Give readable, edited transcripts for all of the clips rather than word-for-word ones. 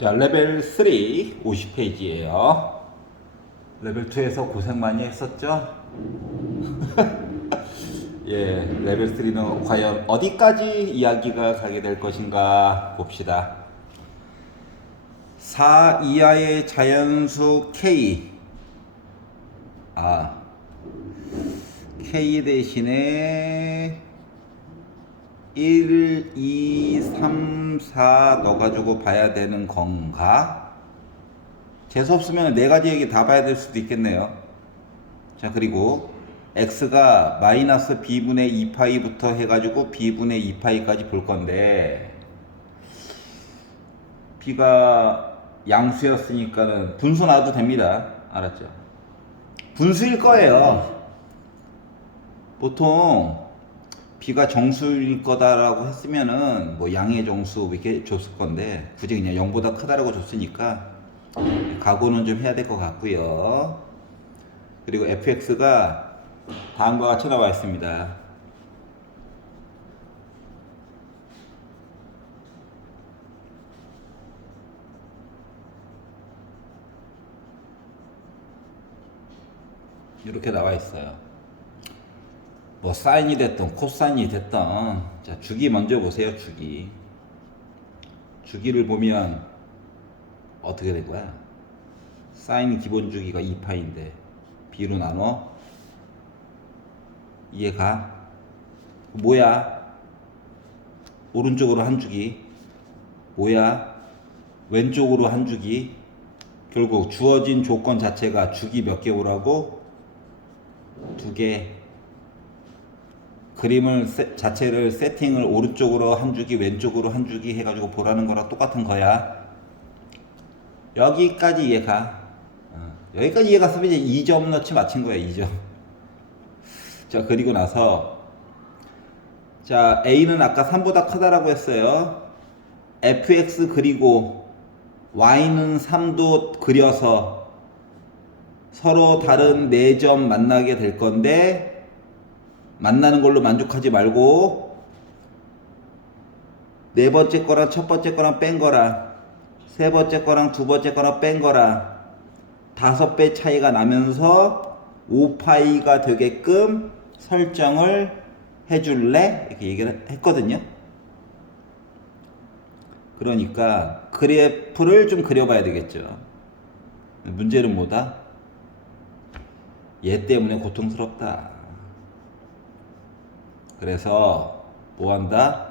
자, 레벨 3 50페이지예요. 레벨 2에서 고생 많이 했었죠? 예, 레벨 3는 과연 어디까지 이야기가 가게 될 것인가 봅시다. 4 이하의 자연수 K. K 대신에 1, 2, 3, 4 넣어가지고 봐야 되는 건가? 재수 없으면 네 가지 얘기 다 봐야 될 수도 있겠네요. 자, 그리고 x가 마이너스 b분의 2파이부터 해가지고 b분의 2파이까지 볼 건데, b가 양수였으니까는 분수 놔도 됩니다. 알았죠? 분수일 거예요. 보통 b가 정수일 거다라고 했으면은 뭐 양의 정수 이렇게 줬을 건데, 굳이 그냥 0보다 크다라고 줬으니까 각오는 좀 해야 될 것 같고요. 그리고 fx가 다음과 같이 나와 있습니다. 이렇게 나와 있어요. 뭐 사인이 됐던 코사인이 됐던, 자, 주기 먼저 보세요. 주기를 보면 어떻게 된 거야? 사인 기본 주기가 2파인데 b로 나눠. 이해가? 뭐야? 오른쪽으로 한 주기. 뭐야? 왼쪽으로 한 주기. 결국 주어진 조건 자체가 주기 몇 개 오라고? 2개. 그림을 자체를 세팅을 오른쪽으로 한 주기 왼쪽으로 한 주기 해가지고 보라는 거랑 똑같은 거야. 여기까지 이해가. 여기까지 이해갔으면 이제 2점 넣지 마친 거야. 2점. 자, 그리고 나서, 자, a는 아까 3보다 크다라고 했어요. fx 그리고 y는 3도 그려서 서로 다른 4점 만나게 될 건데, 만나는 걸로 만족하지 말고 네 번째 거랑 첫 번째 거랑 뺀 거랑 세 번째 거랑 두 번째 거랑 뺀 거랑 5배 차이가 나면서 5파이가 되게끔 설정을 해줄래? 이렇게 얘기를 했거든요. 그러니까 그래프를 좀 그려봐야 되겠죠. 문제는 뭐다? 얘 때문에 고통스럽다. 그래서 뭐 한다?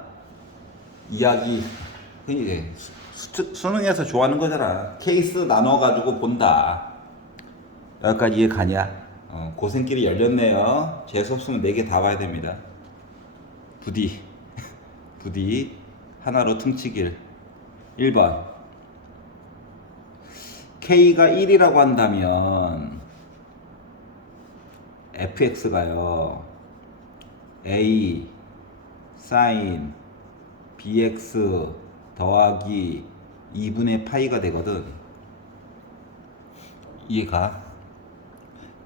이야기, 수능에서 좋아하는 거잖아. 케이스 나눠가지고 본다. 여기까지 이해 가냐? 고생길이 열렸네요. 재수 없으면 4개 다 봐야 됩니다. 부디 부디 하나로 퉁치길. 1번, K가 1이라고 한다면 fx가요 a sin bx 더하기 2분의 파이가 되거든. 이해가?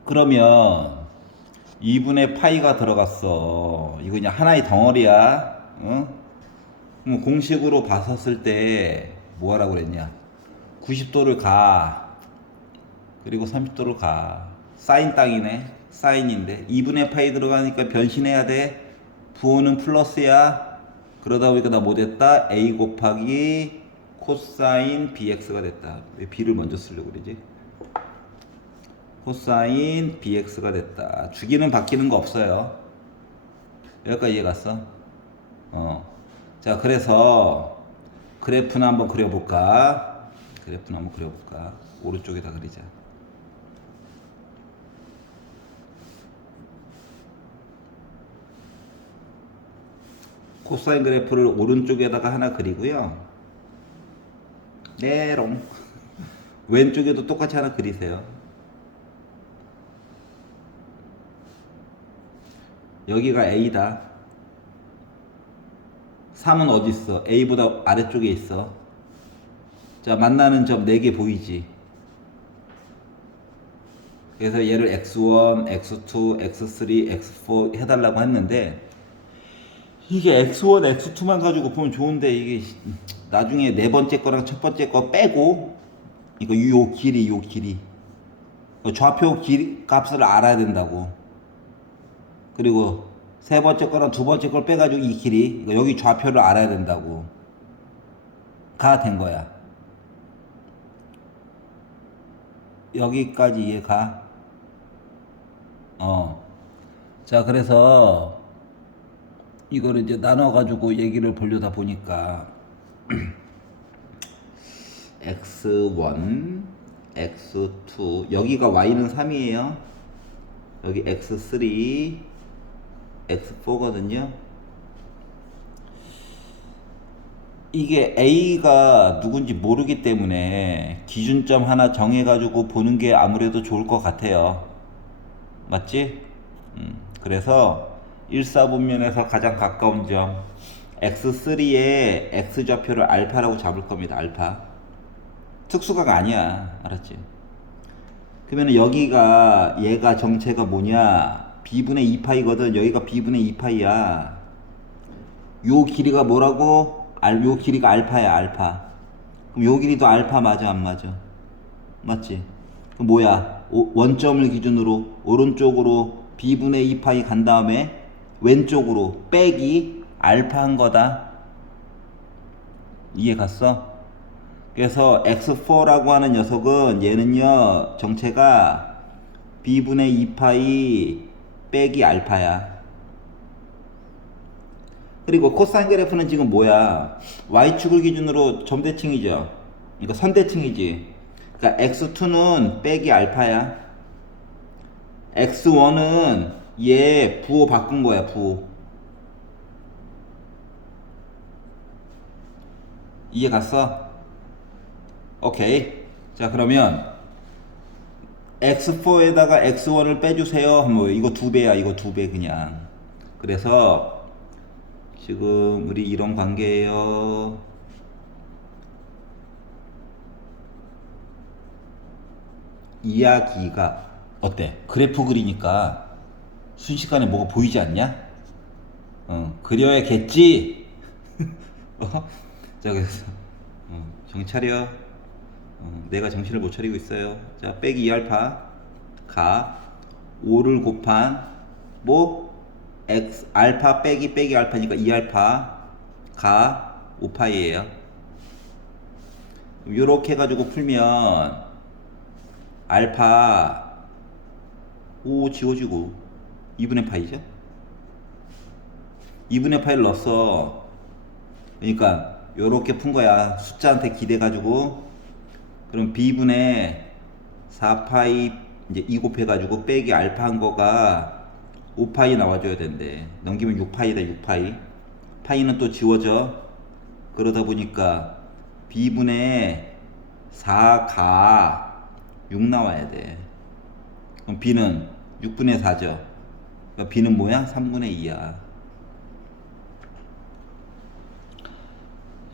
그러면 2분의 파이가 들어갔어. 이거 그냥 하나의 덩어리야. 응? 그럼 공식으로 봤었을 때 뭐 하라고 그랬냐? 90도를 가. 그리고 30도를 가. 사인 땅이네. 사인인데 2분의 파이 들어가니까 변신해야 돼. 부호는 플러스야. 그러다 보니까 나 뭐 됐다? a 곱하기 코사인 bx가 됐다. 왜 b를 먼저 쓰려고 그러지? 코사인 bx가 됐다. 주기는 바뀌는 거 없어요. 여기까지 이해 갔어? 자, 그래서 그래프나 한번 그려볼까? 오른쪽에다 그리자. 코사인 그래프를 오른쪽에다가 하나 그리고요. 네롱. 왼쪽에도 똑같이 하나 그리세요. 여기가 A다. 3은 어디 있어? A보다 아래쪽에 있어. 자, 만나는 점 4개 보이지? 그래서 얘를 x1, x2, x3, x4 해달라고 했는데, 이게 X1, X2만 가지고 보면 좋은데 이게 나중에 네 번째 거랑 첫 번째 거 빼고 이거 요 길이 좌표 길 값을 알아야 된다고. 그리고 세 번째 거랑 두 번째 걸 빼가지고 이 길이 이거 여기 좌표를 알아야 된다고. 가 된 거야. 여기까지 이해가? 자, 그래서 이거를 이제 나눠가지고 얘기를 보려다 보니까 x1, x2 여기가 y는 3이에요. 여기 x3, x4거든요. 이게 A가 누군지 모르기 때문에 기준점 하나 정해가지고 보는 게 아무래도 좋을 것 같아요. 맞지? 그래서 일사분면에서 가장 가까운 점 x3의 x좌표를 알파라고 잡을 겁니다. 알파. 특수가가 아니야. 알았지? 그러면 여기가 얘가 정체가 뭐냐? b분의 2파이거든. 여기가 b분의 2파이야. 요 길이가 뭐라고? 요 길이가 알파야. 알파. 그럼 요 길이도 알파 맞아 안 맞아? 맞지? 그럼 뭐야? 원점을 기준으로 오른쪽으로 b분의 2파이 간 다음에 왼쪽으로 빼기 알파 한 거다. 이해 갔어? 그래서 x4라고 하는 녀석은 얘는요 정체가 b분의 2파이 빼기 알파야. 그리고 코사인 그래프는 지금 뭐야? y축을 기준으로 점대칭이죠. 그러니까 선대칭이지. 그러니까 x2는 빼기 알파야. x1은 얘 부호 바꾼 거야. 부호. 이해 갔어? 오케이. 자, 그러면 x4에다가 x1을 빼주세요. 뭐 이거 2배야. 이거 2배 그냥. 그래서 지금 우리 이런 관계예요. 이야기가 어때? 그래프 그리니까 순식간에 뭐가 보이지 않냐? 그려야겠지. 자, 그래서 정신 차려. 내가 정신을 못 차리고 있어요. 자, 빼기 2알파 가 5를 곱한 뭐 x 알파 빼기 알파니까 2알파 가 5파이예요. 요렇게 해가지고 풀면 알파 5 지워지고 2분의 파이죠. 2분의 파이를 넣었어. 그러니까 요렇게 푼 거야. 숫자한테 기대가지고. 그럼 b분의 4파이 이제 2 곱해가지고 빼기 알파 한 거가 5파이 나와줘야 된대. 넘기면 6파이다. 6파이. 파이는 또 지워져. 그러다 보니까 b분의 4가 6 나와야 돼. 그럼 b는 6분의 4죠. 그러니까 b는 뭐야? 3분의 2야.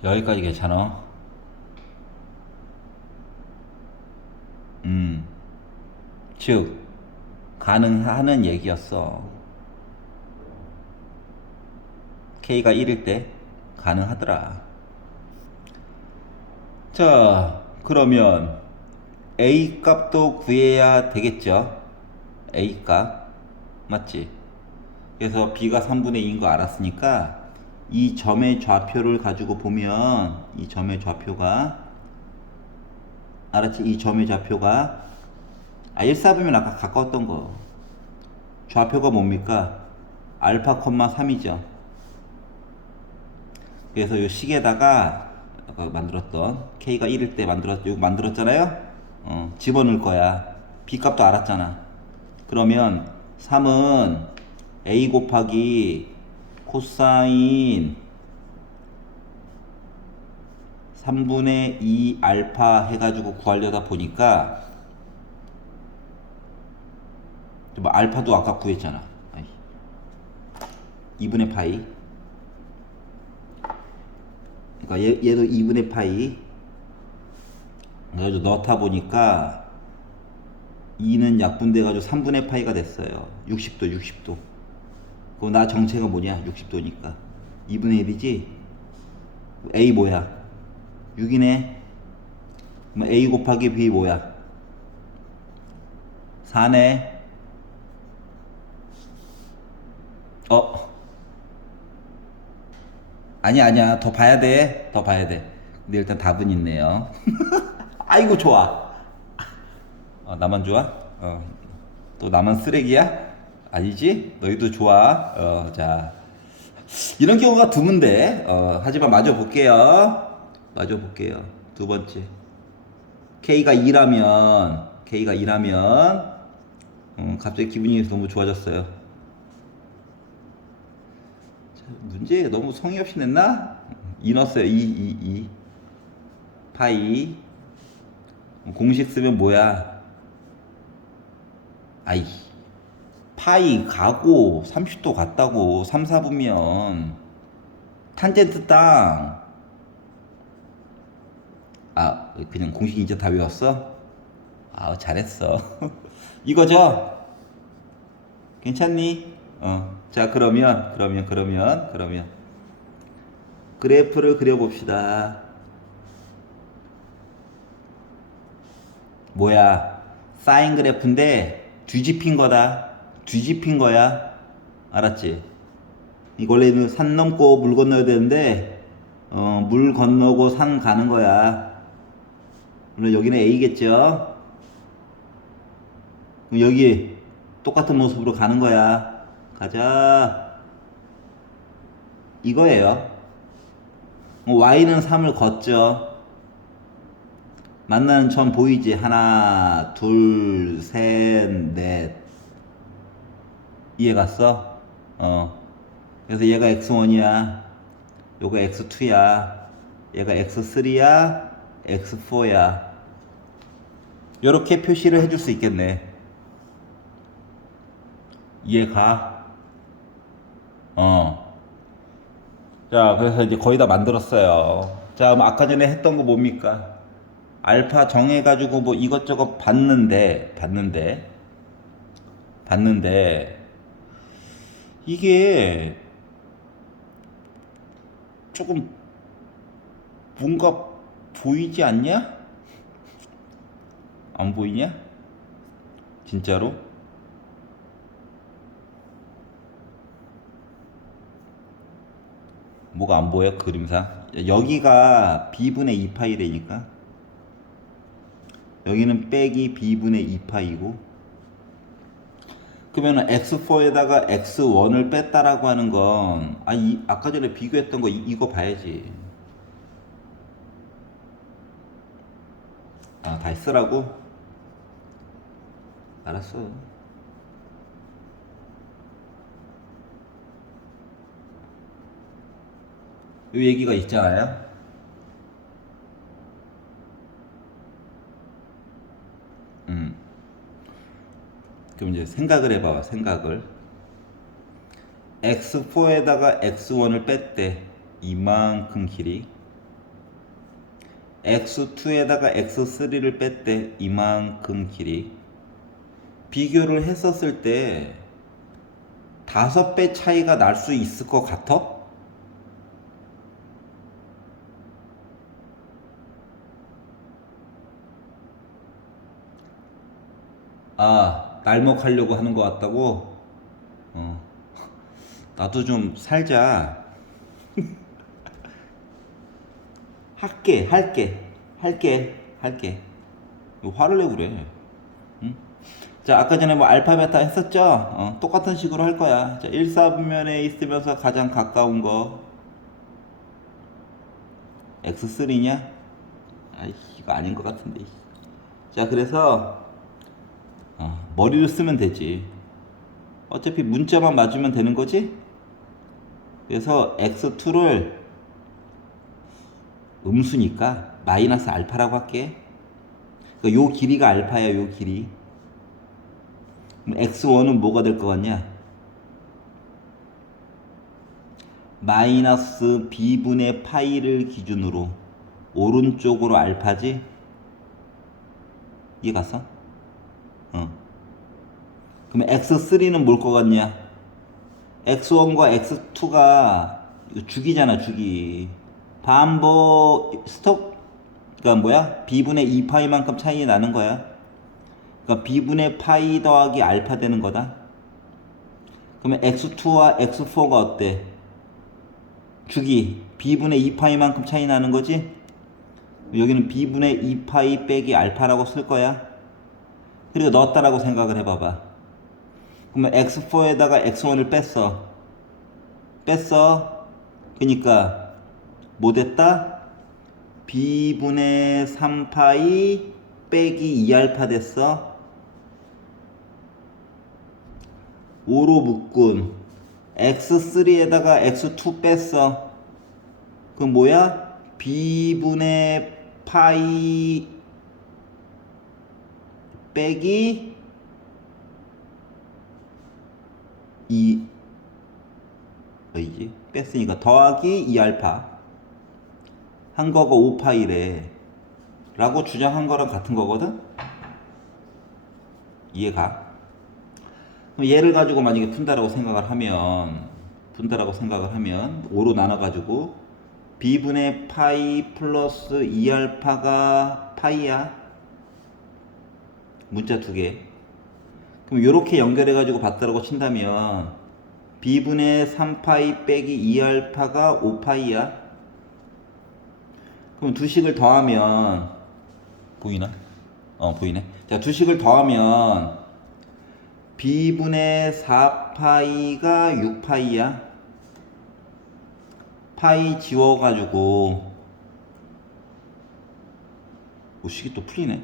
여기까지 괜찮아? 즉 가능하는 얘기였어. K가 1일 때 가능하더라. 자, 그러면 A 값도 구해야 되겠죠. A 값 맞지? 그래서 B가 3분의 2인 거 알았으니까 이 점의 좌표를 가지고 보면 이 점의 좌표가 알았지? 이 점의 좌표가 1사분면 아까 가까웠던 거 좌표가 뭡니까? 알파, 3이죠. 그래서 이 식에다가 아까 만들었던 K가 1일 때 이거 만들었잖아요. 집어넣을 거야. B 값도 알았잖아. 그러면 3은 A 곱하기 코사인 3분의 2 알파 해가지고 구하려다 보니까 뭐 알파도 아까 구했잖아. 2분의 파이. 그러니까 얘도 2분의 파이. 그래가지고 넣다 보니까 2는 약분돼가지고 3분의 파이가 됐어요. 60도. 그럼 나 정체가 뭐냐? 60도니까. 2분의 1이지? A 뭐야? 6이네. 그럼 A 곱하기 B 뭐야? 4네. 어? 아니야. 더 봐야 돼. 더 봐야 돼. 근데 일단 답은 있네요. 아이고, 좋아. 나만 좋아? 또 나만 쓰레기야? 아니지? 너희도 좋아. 자. 이런 경우가 드문데, 하지만 마저 볼게요. 마저 볼게요. 두 번째. K가 2라면, 갑자기 기분이 너무 좋아졌어요. 자, 문제 너무 성의 없이 냈나? 2 넣었어요. 2. 파이. 공식 쓰면 뭐야? 아이. 파이 가고 30도 갔다고 3, 4분면 탄젠트 땅. 그냥 공식 이제 다 외웠어? 잘했어. 이거죠? 괜찮니? 자, 그러면 그래프를 그려봅시다. 뭐야? 사인 그래프인데 뒤집힌 거다. 뒤집힌 거야. 알았지? 이거 원래는 산 넘고 물 건너야 되는데 물 건너고 산 가는 거야. 물론 여기는 A겠죠? 그럼 여기 똑같은 모습으로 가는 거야. 가자. 이거예요. Y는 3을 걷죠. 만나는 점 보이지? 하나, 둘, 셋, 넷. 이해 갔어? 그래서 얘가 x1이야. 요거 x2야. 얘가 x3야. x4야. 요렇게 표시를 해줄 수 있겠네. 이해가? 자, 그래서 이제 거의 다 만들었어요. 자, 그럼 아까 전에 했던 거 뭡니까? 알파 정해가지고 뭐 이것저것 봤는데, 이게 조금 뭔가 보이지 않냐? 안 보이냐? 진짜로? 뭐가 안 보여? 그림상? 여기가 b분의 2파이래니까 여기는 빼기 b분의 2파이고, 그러면 x4에다가 x1을 뺐다라고 하는 건 아까 전에 비교했던 거 이거 봐야지. 다 쓰라고? 알았어. 이 얘기가 있잖아요. 그럼 이제 생각을 해봐. 생각을. x4에다가 x1을 뺐대. 이만큼 길이. x2에다가 x3를 뺐대. 이만큼 길이. 비교를 했었을 때 5배 차이가 날 수 있을 것 같아? 날먹하려고 하는 것 같다고? 나도 좀 살자. 할게. 왜 화를 내고 그래? 응? 자, 아까 전에 뭐 알파, 베타 했었죠? 똑같은 식으로 할 거야. 자, 1, 4분면에 있으면서 가장 가까운 거. x3냐? 이거 아닌 것 같은데. 자, 그래서, 머리를 쓰면 되지. 어차피 문자만 맞으면 되는 거지? 그래서 x2를 음수니까 마이너스 알파라고 할게. 그러니까 요 길이가 알파야, 요 길이. 그럼 x1은 뭐가 될 것 같냐? 마이너스 b분의 파이를 기준으로 오른쪽으로 알파지? 이해 갔어? 그러면 x3는 뭘 것 같냐? x1과 x2가 이거 주기잖아, 주기. 반복 스톱, 그러니까 뭐야? b분의 2파이만큼 차이 나는 거야. 그러니까 b분의 파이 더하기 알파 되는 거다. 그러면 x2와 x4가 어때? 주기 b분의 2파이만큼 차이 나는 거지? 여기는 b분의 2파이 빼기 알파라고 쓸 거야. 그리고 넣었다라고 생각을 해봐봐. 그러면 x4에다가 x1을 뺐어. 그러니까 뭐 됐다? b분의 3파이 빼기 2알파 됐어. 5로 묶은 x3에다가 x2 뺐어. 그럼 뭐야? b분의 파이 빼기 2 뭐이지? 뺐으니까 더하기 2알파 한 거가 5파이래 라고 주장한 거랑 같은 거거든? 이해가? 그럼 얘를 가지고 만약에 푼다라고 생각을 하면 5로 나눠 가지고 b분의 파이 플러스 2알파가 파이야. 문자 두 개. 그럼 이렇게 연결해 가지고 봤다라고 친다면 b분의 3파이 빼기 2알파가 5파이야. 그럼 두 식을 더하면 보이나? 보이네. 자, 두 식을 더하면 b분의 4파이가 6파이야. 파이 지워가지고 식이 또 풀리네.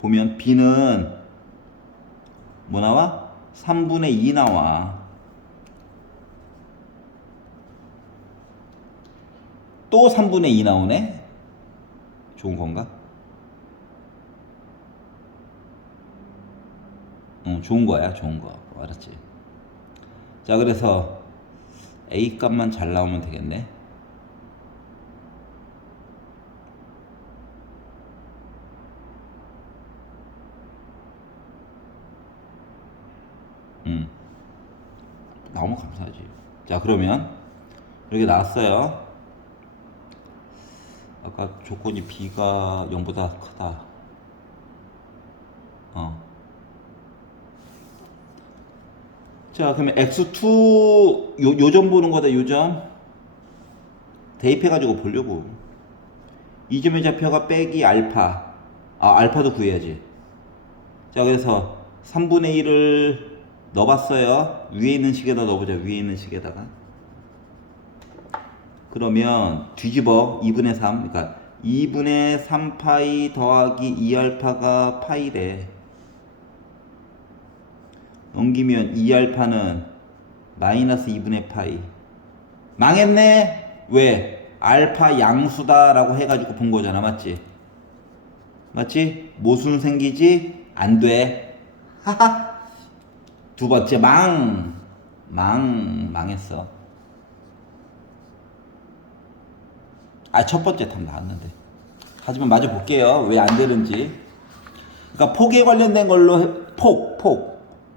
보면 b는 뭐 나와? 3분의 2 나와. 또 3분의 2 나오네? 좋은 건가? 좋은 거야, 좋은 거. 알았지? 자, 그래서 A 값만 잘 나오면 되겠네. 나오면 감사하지. 자, 그러면 이렇게 나왔어요. 아까 조건이 B가 0보다 크다. 자, 그러면 x2 요점 보는 거다. 요점 대입해가지고 보려고. 이 점의 좌표가 빼기 알파. 알파도 구해야지. 자, 그래서 3분의 1을 넣어봤어요. 위에 있는 식에다 넣어보자. 위에 있는 식에다가. 그러면 뒤집어 2분의 3. 그러니까 2분의 3파이 더하기 2알파가 파이래. 넘기면 2알파는 마이너스 2분의 파이. 망했네? 왜? 알파 양수다 라고 해가지고 본 거잖아. 맞지? 맞지? 모순 생기지? 안 돼. 하하. 두 번째 망했어. 첫 번째 답 나왔는데. 하지만 마저 볼게요. 왜 안 되는지. 그러니까 폭에 관련된 걸로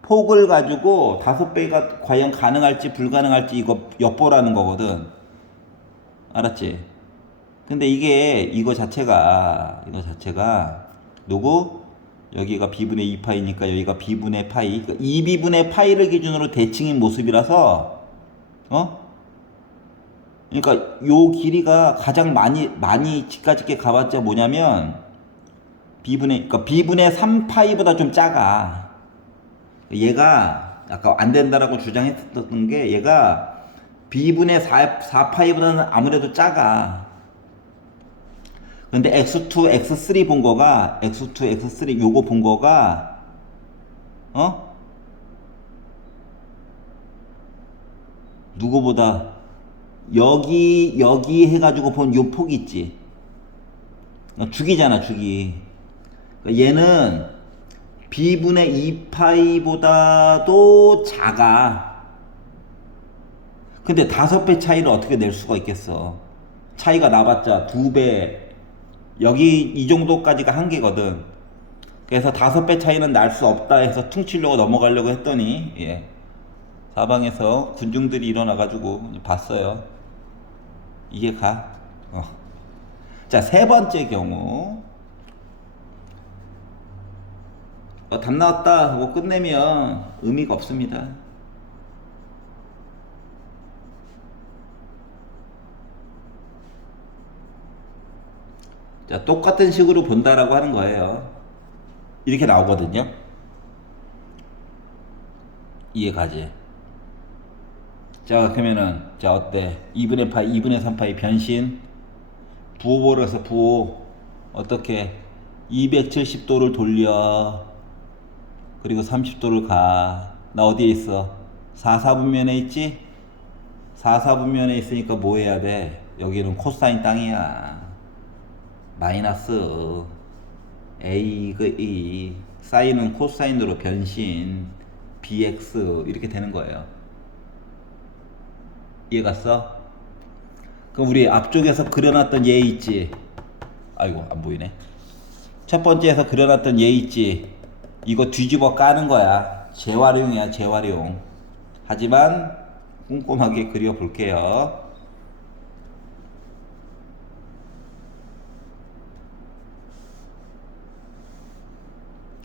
폭을 가지고 5배가 과연 가능할지 불가능할지 이거 엿보라는 거거든. 알았지? 근데 이거 자체가 누구? 여기가 b분의 2파이니까 여기가 b분의 파이. 그러니까 2b분의 파이를 기준으로 대칭인 모습이라서 그러니까 요 길이가 가장 많이 집까짓게 가봤자 뭐냐면 그러니까 b분의 3파이보다 좀 작아. 얘가 아까 안 된다라고 주장했었던 게 얘가 b분의 4파이보다는 아무래도 작아. 근데 x2, x3 본 거가 x2, x3 요거 본 거가 누구보다 여기 해가지고 본 요 폭 있지. 주기잖아, 주기. 얘는 b분의 2파이보다도 작아. 근데 5배 차이를 어떻게 낼 수가 있겠어. 차이가 나봤자 2배. 여기 이 정도까지가 한계거든. 그래서 5배 차이는 날 수 없다 해서 퉁치려고 넘어가려고 했더니 사방에서 군중들이 일어나가지고 봤어요. 이해 가? 자, 세 번째 경우. 답 나왔다 하고 끝내면 의미가 없습니다. 자, 똑같은 식으로 본다라고 하는 거예요. 이렇게 나오거든요. 이해 가지? 자, 그러면은, 자, 어때? 2분의 파이, 2분의 3파이 변신. 부호보로 해서 부호. 어떻게? 270도를 돌려. 그리고 30도를 가. 나 어디에 있어? 4, 4분면에 있지? 4, 4분면에 있으니까 뭐 해야 돼? 여기는 코사인 땅이야. 마이너스 A 그 E 사인은 코사인으로 변신 BX 이렇게 되는 거예요. 이해 갔어? 그럼 우리 앞쪽에서 그려놨던 얘 있지? 아이고 안 보이네. 첫 번째에서 그려놨던 얘 있지? 이거 뒤집어 까는 거야. 재활용이야, 재활용. 하지만 꼼꼼하게 그려 볼게요.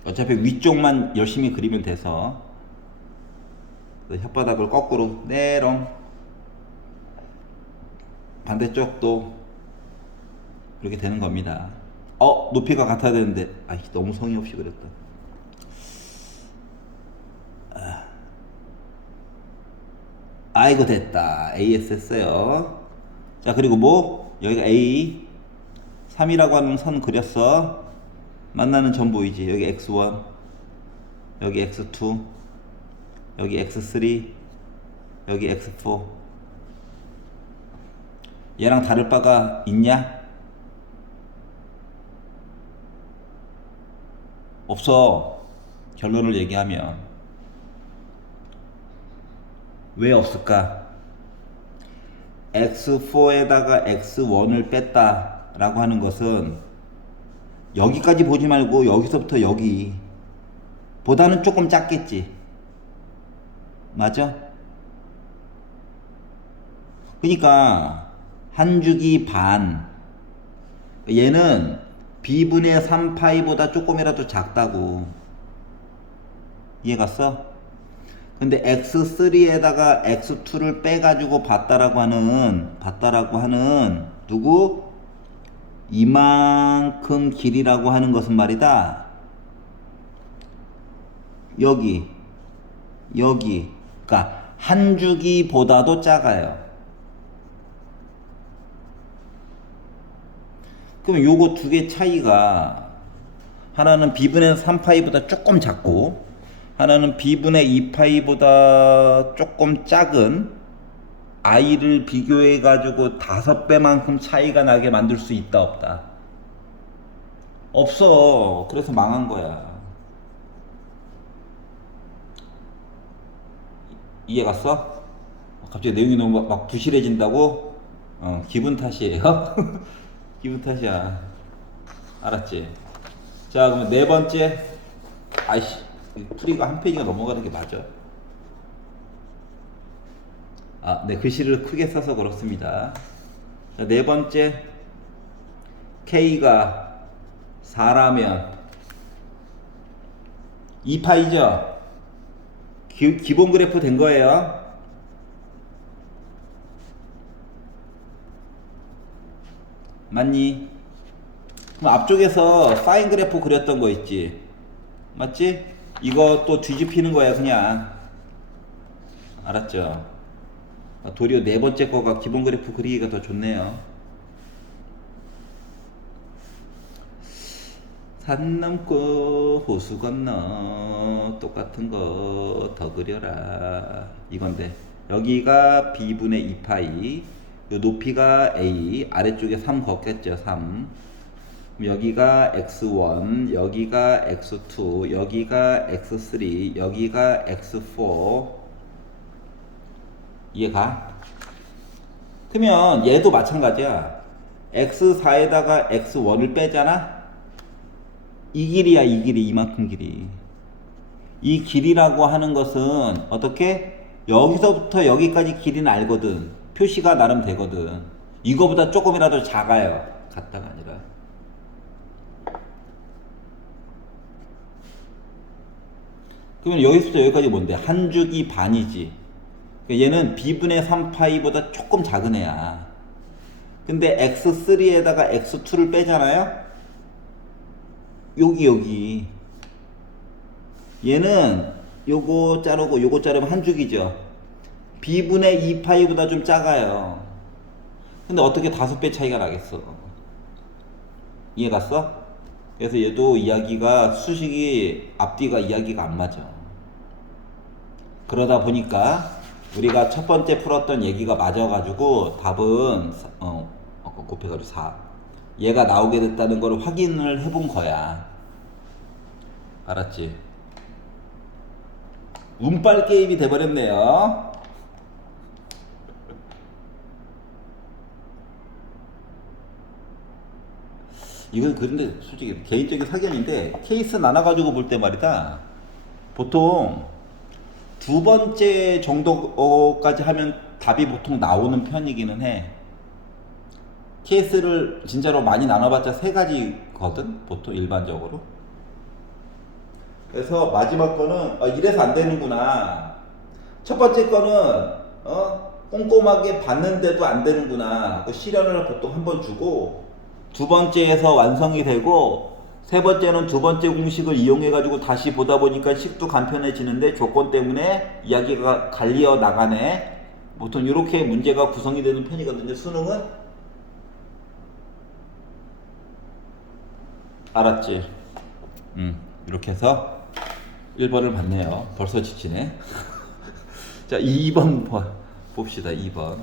어차피 위쪽만 열심히 그리면 돼서 혓바닥을 거꾸로 내롱, 반대쪽도 그렇게 되는 겁니다. 높이가 같아야 되는데 너무 성의 없이 그렸다. 아이고 됐다. AS 했어요. 자, 그리고 뭐 여기가 A 3이라고 하는 선 그렸어. 만나는 점 보이지? 여기 X1, 여기 X2, 여기 X3, 여기 X4. 얘랑 다를 바가 있냐? 없어. 결론을 얘기하면 왜 없을까? X4에다가 X1을 뺐다 라고 하는 것은 여기까지 보지 말고 여기서부터 여기 보다는 조금 작겠지. 맞아? 그러니까 한 주기 반. 얘는 B분의 3파이보다 조금이라도 작다고. 이해 갔어? 근데 X3에다가 X2를 빼가지고 봤다라고 하는 누구? 이만큼 길이라고 하는 것은 말이다. 여기 그러니까 한 주기보다도 작아요. 그럼 요거 두 개 차이가 하나는 B분의 3파이보다 조금 작고 하나는 B분의 2파이보다 조금 작은 i를 비교해 가지고 5배만큼 차이가 나게 만들 수 있다 없다? 없어. 그래서 망한 거야. 이해 갔어? 갑자기 내용이 너무 막 부실해진다고? 기분 탓이에요. 기분 탓이야. 알았지? 자, 그러면 네 번째. 아이씨, 풀이가 한 페이지가 넘어가는 게 맞아? 네, 글씨를 크게 써서 그렇습니다. 자, 네 번째. K가 4라면 2파이죠? 기본 그래프 된 거예요. 맞니? 그럼 앞쪽에서 사인 그래프 그렸던 거 있지? 맞지? 이거 또 뒤집히는 거야 그냥. 알았죠? 도리어 네 번째 거가 기본 그래프 그리기가 더 좋네요. 산 넘고 호수 건너 똑같은 거 더 그려라 이건데 여기가 B분의 2파이 요 높이가 A 아래쪽에 3 걷겠죠 3 여기가 X1 여기가 X2 여기가 X3 여기가 X4 이해가? 그러면 얘도 마찬가지야. X4에다가 X1을 빼잖아? 이 길이야, 이 길이, 이만큼 길이. 이 길이라고 하는 것은 어떻게? 여기서부터 여기까지 길이는 알거든. 표시가 나름 되거든. 이거보다 조금이라도 작아요. 같다가 아니라. 그러면 여기서부터 여기까지 뭔데? 한 주기 반이지. 그러니까 얘는 b분의 3파이보다 조금 작은 애야. 근데 x3에다가 x2를 빼잖아요? 여기. 얘는 요거 자르고 요거 자르면 한 주기죠. b분의 2파이보다 좀 작아요. 근데 어떻게 5배 차이가 나겠어? 이해 갔어? 그래서 얘도 이야기가 수식이 앞뒤가 이야기가 안 맞아. 그러다 보니까 우리가 첫 번째 풀었던 얘기가 맞아가지고 답은 곱해가지고 4 얘가 나오게 됐다는 걸 확인을 해본 거야. 알았지? 운빨 게임이 돼버렸네요. 이건 그런데 솔직히 개인적인 사견인데 케이스 나눠가지고 볼 때 말이다. 보통 두 번째 정도까지 하면 답이 보통 나오는 편이기는 해. 케이스를 진짜로 많이 나눠봤자 3가지거든 보통 일반적으로. 그래서 마지막 거는 이래서 안 되는구나. 첫 번째 거는 꼼꼼하게 봤는데도 안 되는구나. 그 시련을 보통 한 번 주고 두 번째에서 완성이 되고 세 번째는 두 번째 공식을 이용해 가지고 다시 보다 보니까 식도 간편해지는데 조건 때문에 이야기가 갈리어 나가네. 보통 이렇게 문제가 구성이 되는 편이거든요. 수능은. 알았지? 이렇게 해서 1번을 봤네요. 벌써 지치네. 자, 2번 봅시다. 2번.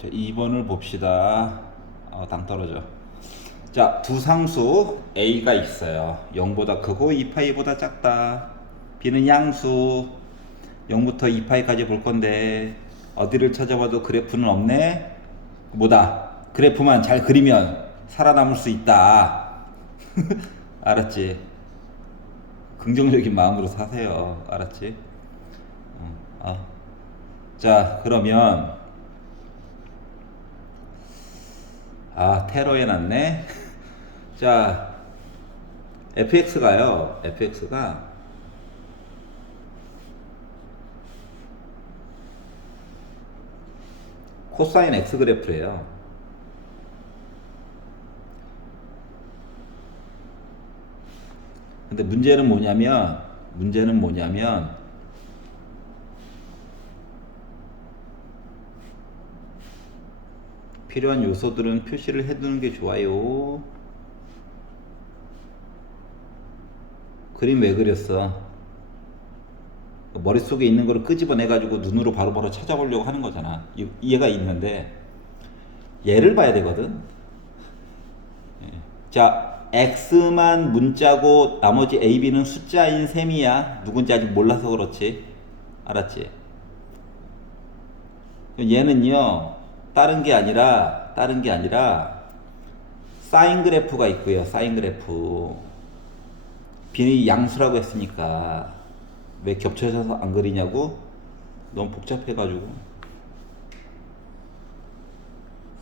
자, 2번을 봅시다. 당 떨어져. 자, 두 상수 A가 있어요. 0보다 크고 2파이보다 작다. B는 양수 0부터 2파이까지 볼 건데 어디를 찾아봐도 그래프는 없네. 뭐다? 그래프만 잘 그리면 살아남을 수 있다. 알았지? 긍정적인 마음으로 사세요. 알았지? 자, 그러면 테러 해놨네. 자, fx가 코사인 x 그래프래요. 근데 문제는 뭐냐면 필요한 요소들은 표시를 해두는 게 좋아요. 그림 왜 그렸어? 머릿속에 있는 거를 끄집어내 가지고 눈으로 바로바로 찾아보려고 하는 거잖아. 이해가 있는데 얘를 봐야 되거든. 자, x만 문자고 나머지 a, b는 숫자인 셈이야. 누군지 아직 몰라서 그렇지. 알았지? 얘는요 다른 게 아니라 사인 그래프가 있고요. 사인 그래프. b는 양수라고 했으니까 왜 겹쳐져서 안 그리냐고? 너무 복잡해가지고.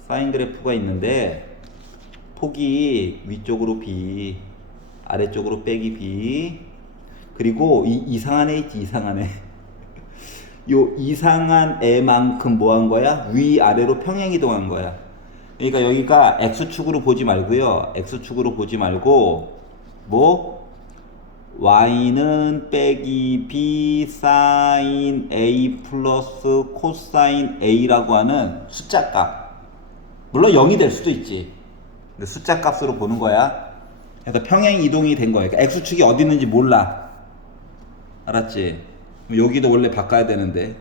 사인 그래프가 있는데 폭이 위쪽으로 b, 아래쪽으로 빼기 b, 그리고 이 이상한 애 있지. 이상한 애. 요 이상한 애만큼 뭐 한 거야? 위아래로 평행 이동한 거야. 그러니까 여기가 x축으로 보지 말고요. x축으로 보지 말고 뭐 y는 빼기 b 사인 a 플러스 코사인 a라고 하는 숫자 값. 물론 0이 될 수도 있지. 근데 숫자 값으로 보는 거야. 그래서 평행 이동이 된 거야. 그러니까 x축이 어디 있는지 몰라. 알았지? 여기도 원래 바꿔야 되는데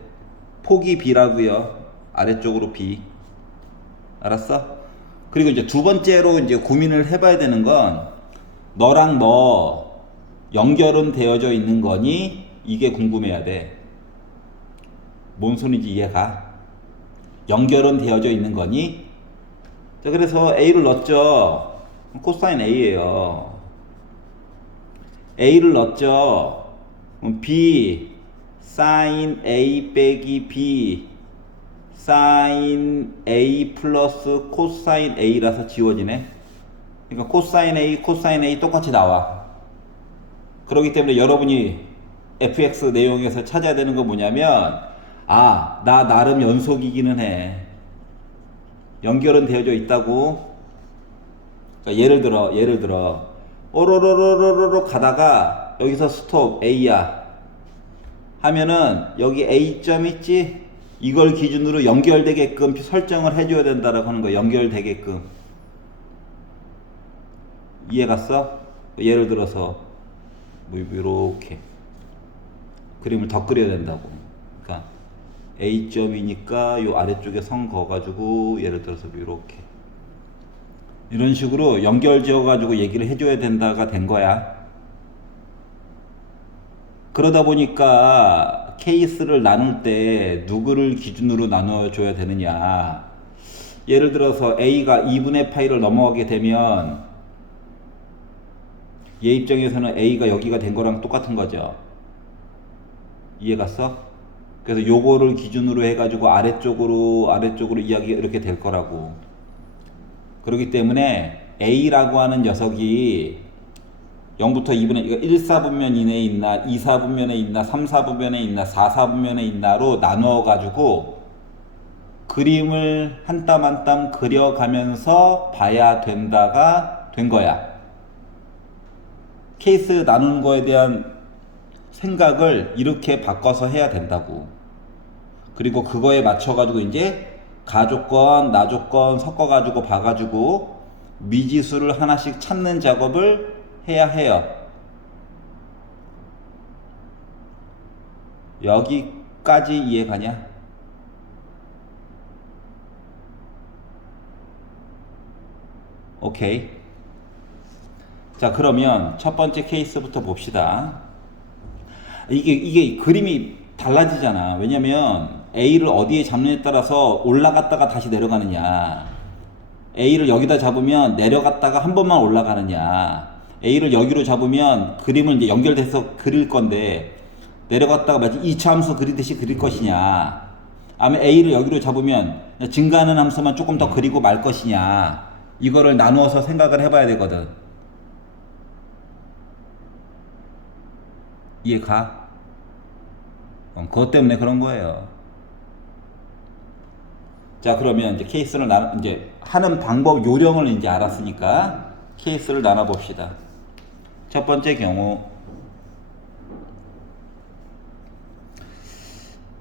폭이 b라고요. 아래쪽으로 b. 알았어? 그리고 이제 두 번째로 이제 고민을 해봐야 되는 건 너랑 너 연결은 되어져 있는 거니? 이게 궁금해야 돼. 뭔 소리인지 이해가? 연결은 되어져 있는 거니? 자, 그래서 a를 넣었죠. 코사인 a예요. a를 넣었죠. 그럼 B sin A 빼기 B sin A 플러스 코사인 A라서 지워지네. 그러니까 코사인 A, 코사인 A 똑같이 나와. 그렇기 때문에 여러분이 fx 내용에서 찾아야 되는 건 뭐냐면, 아, 나 나름 연속이기는 해. 연결은 되어져 있다고. 그러니까 예를 들어 오로로로로로 가다가 여기서 스톱 A야 하면은 여기 A점 있지? 이걸 기준으로 연결되게끔 설정을 해줘야 된다라고 하는 거야. 연결되게끔. 이해 갔어? 예를 들어서 뭐 이렇게 그림을 더 그려야 된다고. 그러니까 A점이니까 요 아래쪽에 선 그어가지고 예를 들어서 이렇게 이런 식으로 연결 지어가지고 얘기를 해줘야 된다가 된 거야. 그러다 보니까 케이스를 나눌 때 누구를 기준으로 나눠줘야 되느냐. 예를 들어서 A가 2분의 파이를 넘어가게 되면 얘 입장에서는 A가 여기가 된 거랑 똑같은 거죠. 이해 갔어? 그래서 요거를 기준으로 해가지고 아래쪽으로 이야기가 이렇게 될 거라고. 그렇기 때문에 A라고 하는 녀석이 0부터 2분의 1, 4분면 이내에 있나 2, 4분면에 있나 3, 4분면에 있나 4, 4분면에 있나로 나누어 가지고 그림을 한 땀 한 땀 그려가면서 봐야 된다가 된 거야. 케이스 나누는 거에 대한 생각을 이렇게 바꿔서 해야 된다고. 그리고 그거에 맞춰 가지고 이제 가조건 나조건 섞어 가지고 봐 가지고 미지수를 하나씩 찾는 작업을 해야 해요. 여기까지 이해가냐? 오케이. 자, 그러면 첫 번째 케이스부터 봅시다. 이게 그림이 달라지잖아. 왜냐면 A를 어디에 잡느냐에 따라서 올라갔다가 다시 내려가느냐, A를 여기다 잡으면 내려갔다가 한 번만 올라가느냐, A를 여기로 잡으면 그림을 이제 연결돼서 그릴 건데 내려갔다가 마치 2차 함수 그리듯이 그릴 것이냐, 아니면 A를 여기로 잡으면 증가하는 함수만 조금 더 그리고 말 것이냐, 이거를 나누어서 생각을 해봐야 되거든. 이해가? 그것 때문에 그런 거예요. 자, 그러면 이제 케이스를 이제 하는 방법 요령을 이제 알았으니까 케이스를 나눠 봅시다. 첫 번째 경우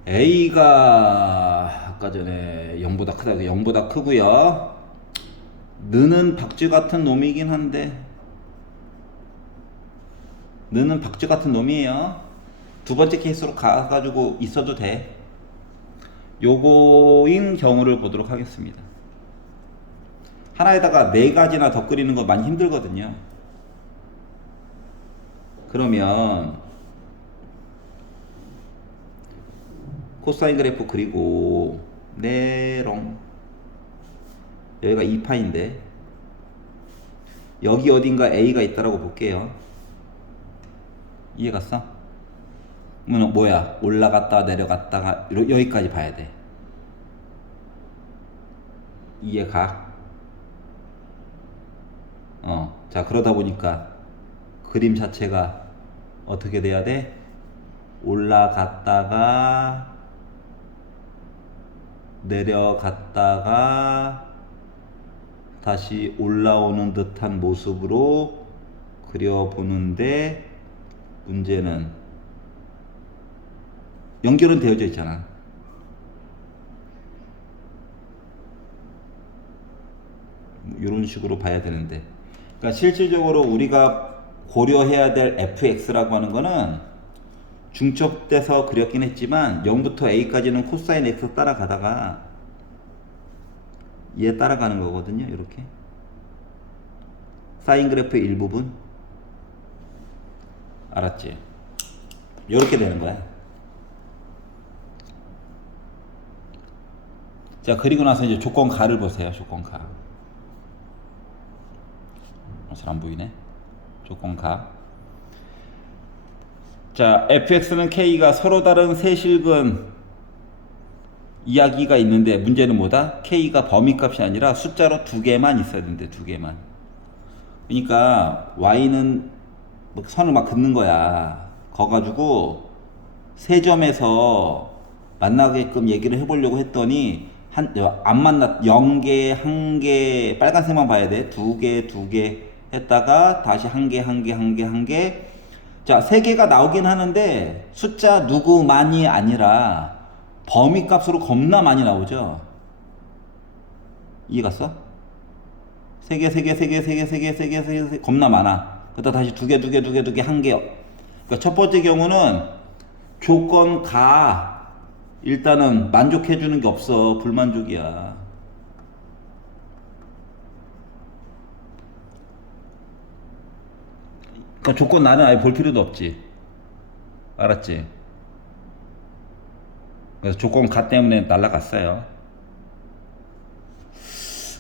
A가 아까 전에 0보다 크다, 0보다 크고요. 느는 박쥐 같은 놈이긴 한데, 느는 박쥐 같은 놈이에요. 두 번째 케이스로 가가지고 있어도 돼. 요거인 경우를 보도록 하겠습니다. 하나에다가 네 가지나 더 그리는 거 많이 힘들거든요. 그러면 코사인 그래프 그리고 네롱, 여기가 2파인데 여기 어딘가 A가 있다라고 볼게요. 이해 갔어? 뭐야, 올라갔다가 내려갔다가 여기까지 봐야 돼. 이해가? 자, 그러다 보니까 그림 자체가 어떻게 돼야 돼? 올라갔다가 내려갔다가 다시 올라오는 듯한 모습으로 그려보는데, 문제는 연결은 되어져 있잖아. 이런 식으로 봐야 되는데, 그러니까 실질적으로 우리가 고려해야 될 fx라고 하는 거는 중첩돼서 그렸긴 했지만 0부터 a까지는 코사인 x 따라가다가 얘 따라가는 거거든요. 이렇게 사인 그래프의 일부분, 알았지? 이렇게 되는 거야. 자, 그리고 나서 이제 조건 가를 보세요. 조건 가. 잘 안 보이네. 조건 가. 자, fx는 k가 서로 다른 세실근 이야기가 있는데 문제는 뭐다? k가 범위값이 아니라 숫자로 두 개만 있어야 되는데 두 개만. 그러니까 y는 뭐 선을 막 긋는 거야. 거가지고 세 점에서 만나게끔 얘기를 해보려고 했더니 안 만났 0개, 1개 빨간색만 봐야 돼. 2개, 2개 했다가 다시 1개, 1개, 1개, 1개. 자, 3개가 나오긴 하는데 숫자 누구만이 아니라 범위 값으로 겁나 많이 나오죠. 이해 갔어? 3개, 3개, 3개, 3개, 3개, 3개, 3개, 겁나 많아. 그러다 다시 2개, 2개, 2개, 2개, 1개. 그러니까 첫 번째 경우는 조건 가. 일단은 만족해 주는 게 없어. 불만족이야. 그러니까 조건 나는 아예 볼 필요도 없지. 알았지? 그래서 조건 가 때문에 날라갔어요.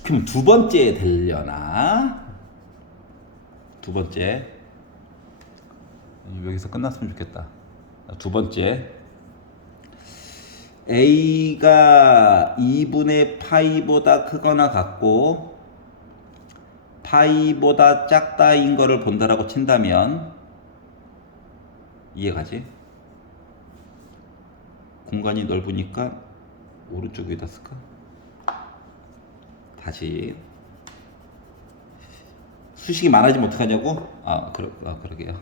그럼 두 번째 되려나? 두 번째. 여기서 끝났으면 좋겠다. 두 번째. a가 2분의 파이보다 크거나 같고 파이보다 작다인 거를 본다라고 친다면 이해가지? 공간이 넓으니까 오른쪽 위에다 쓸까? 다시 수식이 많아지면 어떡하냐고? 그러게요.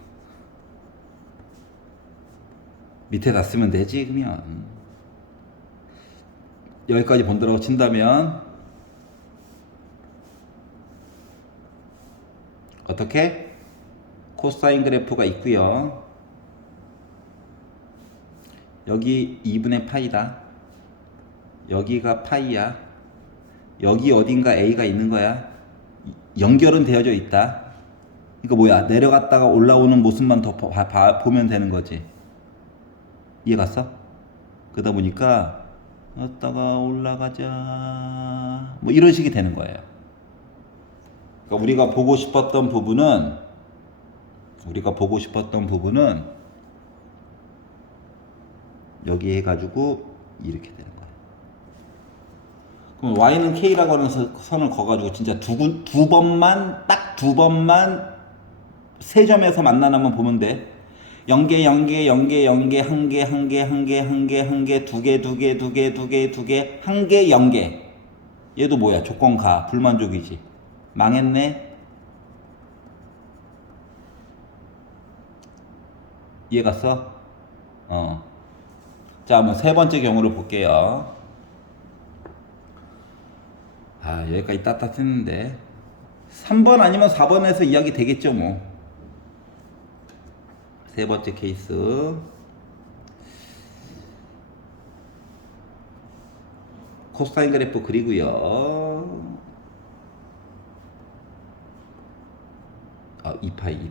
밑에다 쓰면 되지. 그러면 여기까지 본다라고 친다면 어떻게? 코사인 그래프가 있고요. 여기 2분의 파이다. 여기가 파이야. 여기 어딘가 a가 있는 거야. 연결은 되어져 있다. 이거 뭐야? 내려갔다가 올라오는 모습만 더 보면 되는 거지. 이해 갔어? 그러다 보니까 갔다가 올라가자 뭐 이런 식이 되는 거예요. 그러니까 우리가 보고 싶었던 부분은 여기 해가지고 이렇게 되는 거예요. 그럼 y는 k라고 하는 선을 그어가지고 진짜 두 번만 딱 두 번만 세 점에서 만나나만 보면 돼. 0개, 0개, 0개, 0개, 1개, 1개, 1개, 1개, 1개, 2개, 2개, 2개, 2개, 2개, 1개, 0개. 얘도 뭐야? 조건 가. 불만족이지. 망했네. 이해 갔어? 자, 한번 세 번째 경우를 볼게요. 여기까지 따뜻했는데 3번 아니면 4번에서 이야기 되겠죠 뭐. 세 번째 케이스. 코사인 그래프 그리고요. 2파이.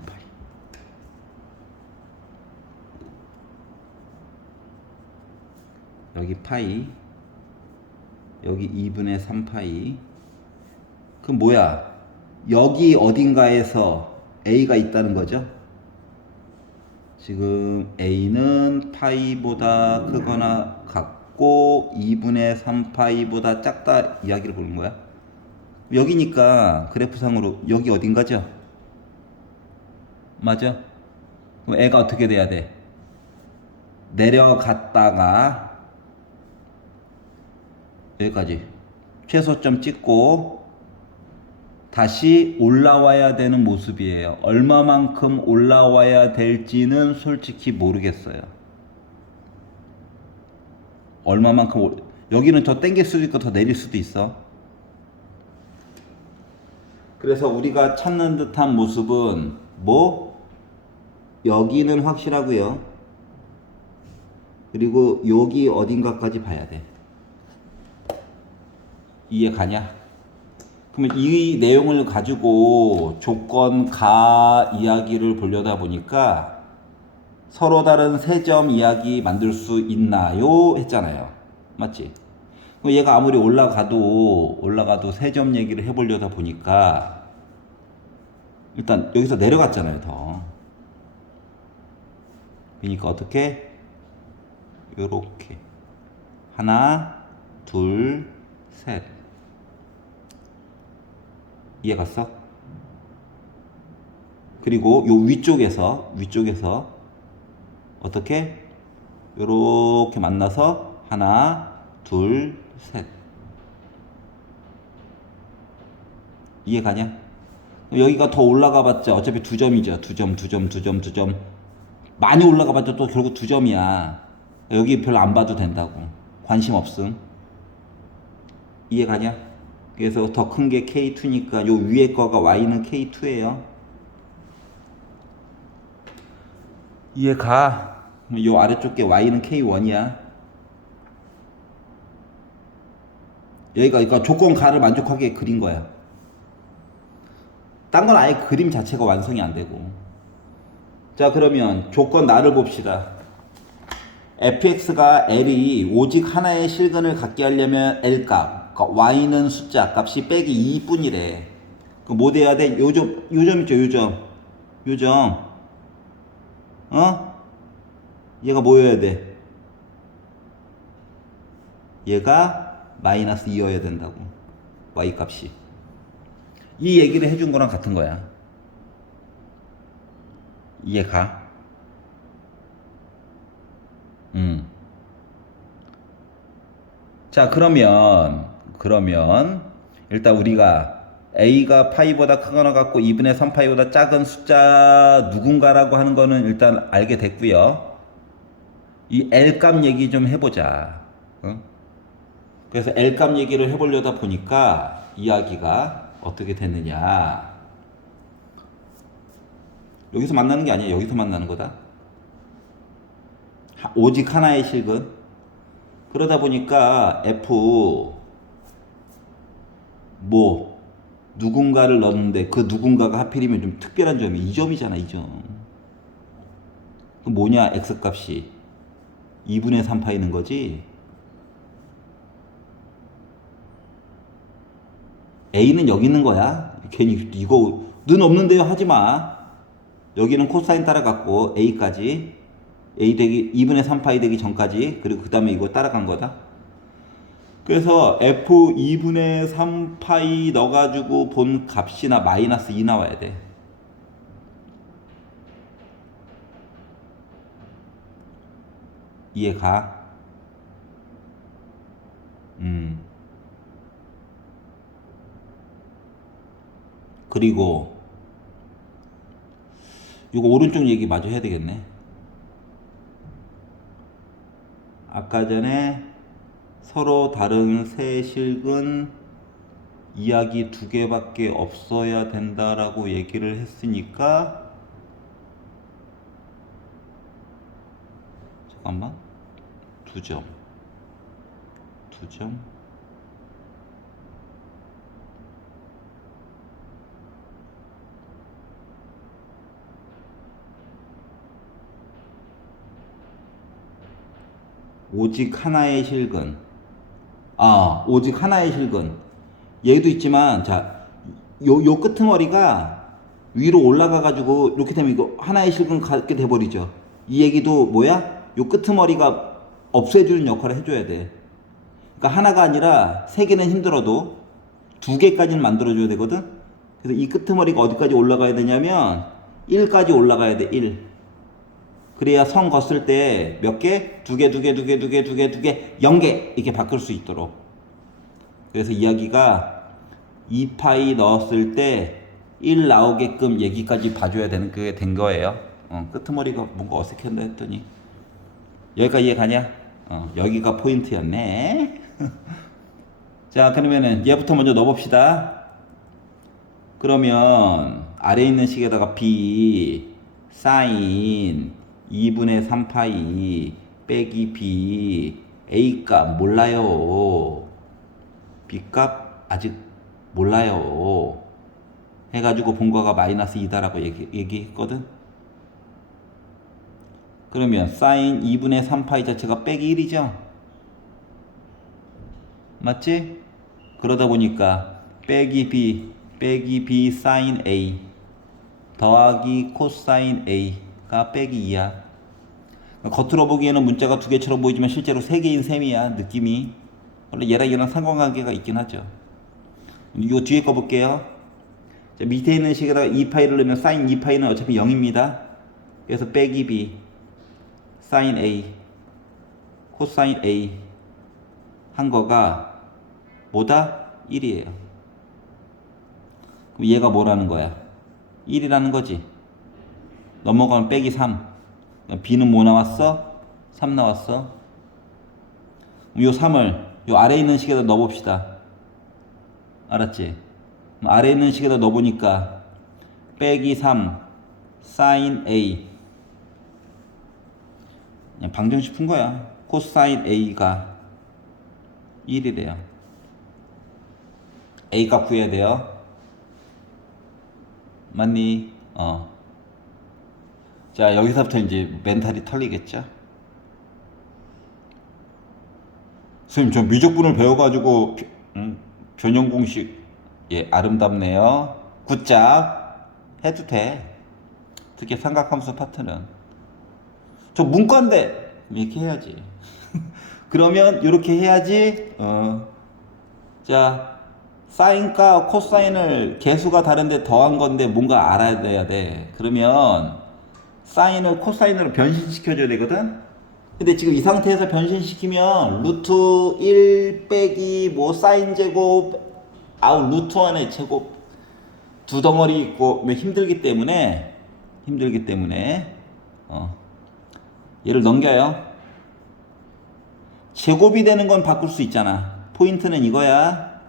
여기 파이. 여기 2분의 3파이. 그럼 뭐야? 여기 어딘가에서 a가 있다는 거죠? 지금 a는 파이보다 크거나 같고 2분의 3파이보다 작다 이야기를 보는 거야. 여기니까 그래프상으로 여기 어딘가죠? 맞아? 그럼 애가 어떻게 돼야 돼? 내려갔다가 여기까지 최소점 찍고 다시 올라와야 되는 모습이에요. 얼마만큼 올라와야 될지는 솔직히 모르겠어요. 얼마만큼 여기는 더 땡길 수도 있고 더 내릴 수도 있어. 그래서 우리가 찾는 듯한 모습은 뭐? 여기는 확실하고요. 그리고 여기 어딘가까지 봐야 돼. 이해 가냐? 그러면 이 내용을 가지고 조건 가 이야기를 보려다 보니까 서로 다른 세 점 이야기 만들 수 있나요? 했잖아요. 맞지? 그럼 얘가 아무리 올라가도 세 점 얘기를 해보려다 보니까 일단 여기서 내려갔잖아요. 더 그러니까 어떻게? 요렇게 하나 둘 셋. 이해 갔어? 그리고 요 위쪽에서 어떻게? 요렇게 만나서 하나 둘 셋. 이해 가냐? 여기가 더 올라가 봤자 어차피 두 점이죠. 두 점. 많이 올라가 봤자 또 결국 두 점이야. 여기 별로 안 봐도 된다고. 관심 없음. 이해 가냐? 그래서 더 큰 게 K2니까 요 위에 거가 Y는 K2예요. 이해 가? 요 아래쪽 게 Y는 K1이야. 여기가 그러니까 조건 가를 만족하게 그린 거야. 딴 건 아예 그림 자체가 완성이 안 되고. 자, 그러면 조건 나를 봅시다. fx가 l이 오직 하나의 실근을 갖게 하려면 l값, 그러니까 y는 숫자 값이 빼기 2뿐이래. 그 뭐 돼야 돼? 요점 있죠, 요점. 어? 얘가 뭐여야 돼? 얘가 마이너스 2여야 된다고. y 값이. 이 얘기를 해준 거랑 같은 거야. 이해가? 자, 그러면 일단 우리가 a가 파이보다 크거나 같고 2분의 3 파이보다 작은 숫자 누군가라고 하는 거는 일단 알게 됐고요. 이 L값 얘기 좀 해보자. 어? 그래서 L값 얘기를 해보려다 보니까 이야기가 어떻게 됐느냐. 여기서 만나는 게 아니야. 여기서 만나는 거다. 오직 하나의 실근. 그러다 보니까 F 뭐 누군가를 넣었는데 그 누군가가 하필이면 좀 특별한 점이 이 점이잖아. 이 점. 그 뭐냐? X값이 2분의 3파이는 거지. A는 여기 있는 거야. 괜히 이거 는 없는데요 하지 마. 여기는 코사인 따라갔고 A까지 A 되기 2분의 3파이 되기 전까지, 그리고 그 다음에 이거 따라간 거다. 그래서 F 2분의 3파이 넣어가지고 본 값이나 마이너스 2 나와야 돼. 이해가? 그리고 이거 오른쪽 얘기 마저 해야 되겠네. 아까 전에 서로 다른 세 실근 이야기 두 개밖에 없어야 된다라고 얘기를 했으니까, 잠깐만, 두 점 오직 하나의 실근. 오직 하나의 실근. 얘도 있지만, 자, 요 끄트머리가 위로 올라가가지고, 이렇게 되면 이거 하나의 실근 갖게 돼버리죠. 이 얘기도 뭐야? 요 끄트머리가 없애주는 역할을 해줘야 돼. 그러니까 하나가 아니라 세 개는 힘들어도 두 개까지는 만들어줘야 되거든? 그래서 이 끄트머리가 어디까지 올라가야 되냐면, 1까지 올라가야 돼, 1. 그래야 선 걷을 때 몇 개? 두 개, 0개 이렇게 바꿀 수 있도록. 그래서 이야기가 2파이 넣었을 때 1 나오게끔 얘기까지 봐줘야 되는 그게 된 거예요. 끄트머리가 뭔가 어색했나 했더니 여기까지 이해 가냐? 여기가 포인트였네. 자, 그러면은 얘부터 먼저 넣어봅시다. 그러면 아래에 있는 식에다가 B 사인 2분의 3파이 빼기 B, A값 몰라요. B값 아직 몰라요. 해가지고 본거가 마이너스 2다라고 얘기했거든. 그러면 사인 2분의 3파이 자체가 빼기 1이죠. 맞지? 그러다 보니까 빼기 B 사인 A 더하기 코사인 A가 빼기 2야. 겉으로 보기에는 문자가 두 개처럼 보이지만 실제로 세 개인 셈이야, 느낌이. 원래 얘랑 상관관계가 있긴 하죠. 이 뒤에 거 볼게요. 자, 밑에 있는 식에다가 2파이를 넣으면 사인 2파이는 어차피 0입니다. 그래서 빼기 b 사인 a 코사인 a 한 거가 뭐다? 1이에요. 그럼 얘가 뭐라는 거야? 1이라는 거지. 넘어가면 빼기 3. b는 뭐 나왔어? 3 나왔어. 요 3을 요 아래에 있는 식에다 넣어봅시다. 알았지? 아래에 있는 식에다 넣어보니까 빼기 3 사인 a, 그냥 방정식 푼 거야. 코사인 a가 1이래요. a 값 구해야 돼요. 맞니? 자, 여기서부터 이제 멘탈이 털리겠죠? 선생님, 저 미적분을 배워가지고 변형 공식, 예, 아름답네요. 굿잡 해도 돼. 특히 삼각함수 파트는 저 문과인데 이렇게 해야지. 그러면 이렇게 해야지. 자, 사인과 코사인을 개수가 다른데 더한 건데 뭔가 알아야 돼. 그러면 사인을 코사인으로 변신시켜줘야 되거든. 근데 지금 이 상태에서 변신시키면 루트 1 빼기 뭐 사인 제곱 아우 루트 1의 제곱 두 덩어리 있고 힘들기 때문에 얘를 넘겨요. 제곱이 되는 건 바꿀 수 있잖아. 포인트는 이거야.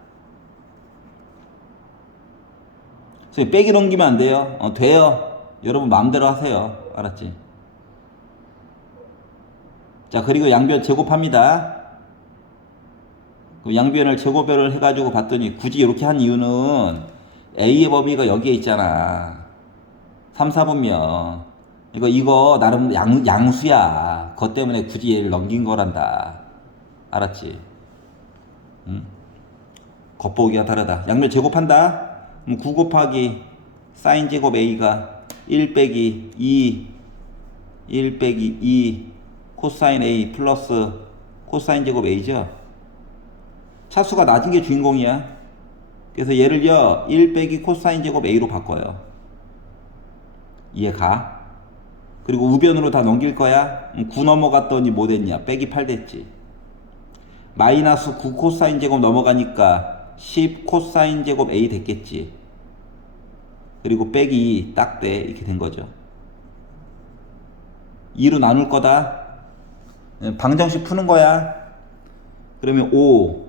그래서 빼기 넘기면 안 돼요. 돼요. 여러분 마음대로 하세요. 알았지? 자, 그리고 양변 제곱합니다. 그 양변을 제곱을 해가지고 봤더니 굳이 이렇게 한 이유는 A의 범위가 여기에 있잖아. 3, 4분면. 이거 나름 양수야. 그것 때문에 굳이 얘를 넘긴 거란다. 알았지? 응? 겉보기가 다르다. 양변 제곱한다. 그럼 9 곱하기 사인 제곱 A가 1 빼기 1 빼기 2 코사인 A 플러스 코사인 제곱 A죠. 차수가 낮은 게 주인공이야. 그래서 얘를요 1 빼기 코사인 제곱 A로 바꿔요. 이해가? 그리고 우변으로 다 넘길 거야. 9 넘어갔더니 뭐 됐냐? 빼기 8 됐지. 마이너스 9 코사인 제곱 넘어가니까 10 코사인 제곱 A 됐겠지. 그리고 빼기 2 딱 돼. 이렇게 된 거죠. 2로 나눌 거다. 방정식 푸는 거야. 그러면 5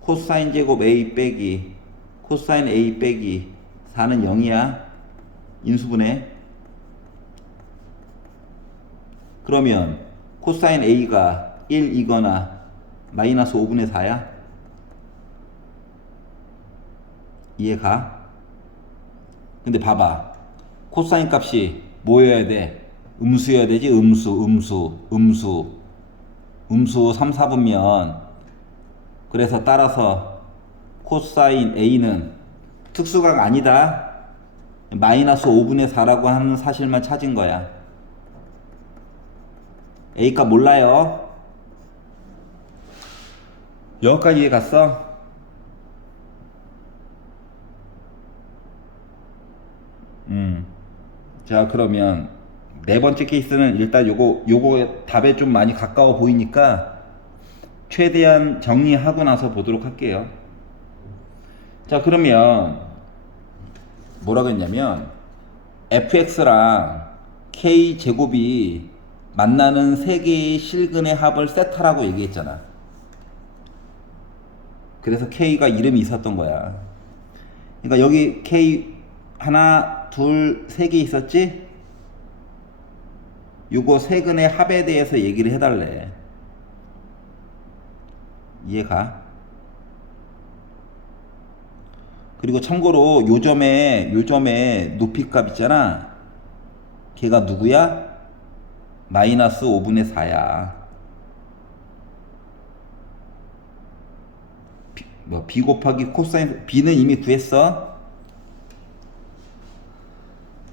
코사인 제곱 A 빼기 코사인 A 빼기 4는 0이야. 인수분해. 그러면 코사인 A가 1이거나 마이너스 5분의 4야. 이해가? 근데 봐봐. 코사인 값이 뭐여야 돼? 음수여야 되지? 음수 3, 4분면. 그래서 따라서 코사인 A는 특수각 아니다. 마이너스 5분의 4라고 하는 사실만 찾은 거야. A값 몰라요. 여기까지 이해 갔어? 자, 그러면 네 번째 케이스는 일단 요거 답에 좀 많이 가까워 보이니까 최대한 정리하고 나서 보도록 할게요. 자, 그러면 뭐라고 했냐면 fx랑 k 제곱이 만나는 세 개의 실근의 합을 세타라고 얘기했잖아. 그래서 k가 이름이 있었던 거야. 그러니까 여기 k 하나, 둘, 세 개 있었지? 요거 세 근의 합에 대해서 얘기를 해달래. 이해가? 그리고 참고로 요점에 높이값 있잖아. 걔가 누구야? 마이너스 5분의 4야. B 곱하기 코사인, B는 이미 구했어.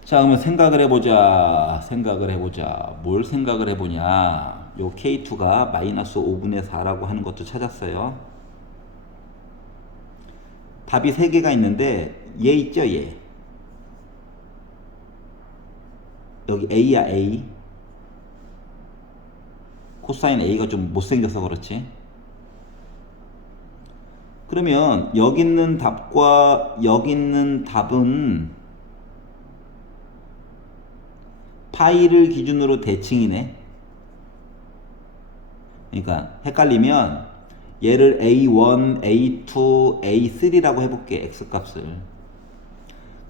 자, 그러면 생각을 해보자. 생각을 해보자. 뭘 생각을 해보냐. 요 K2가 마이너스 5분의 4라고 하는 것도 찾았어요. 답이 3개가 있는데 얘 있죠, 얘. 여기 A야, A. 코사인 A가 좀 못생겨서 그렇지. 그러면 여기 있는 답과 여기 있는 답은 파이를 기준으로 대칭이네. 그러니까 헷갈리면 얘를 A1, A2, A3라고 해볼게. X값을.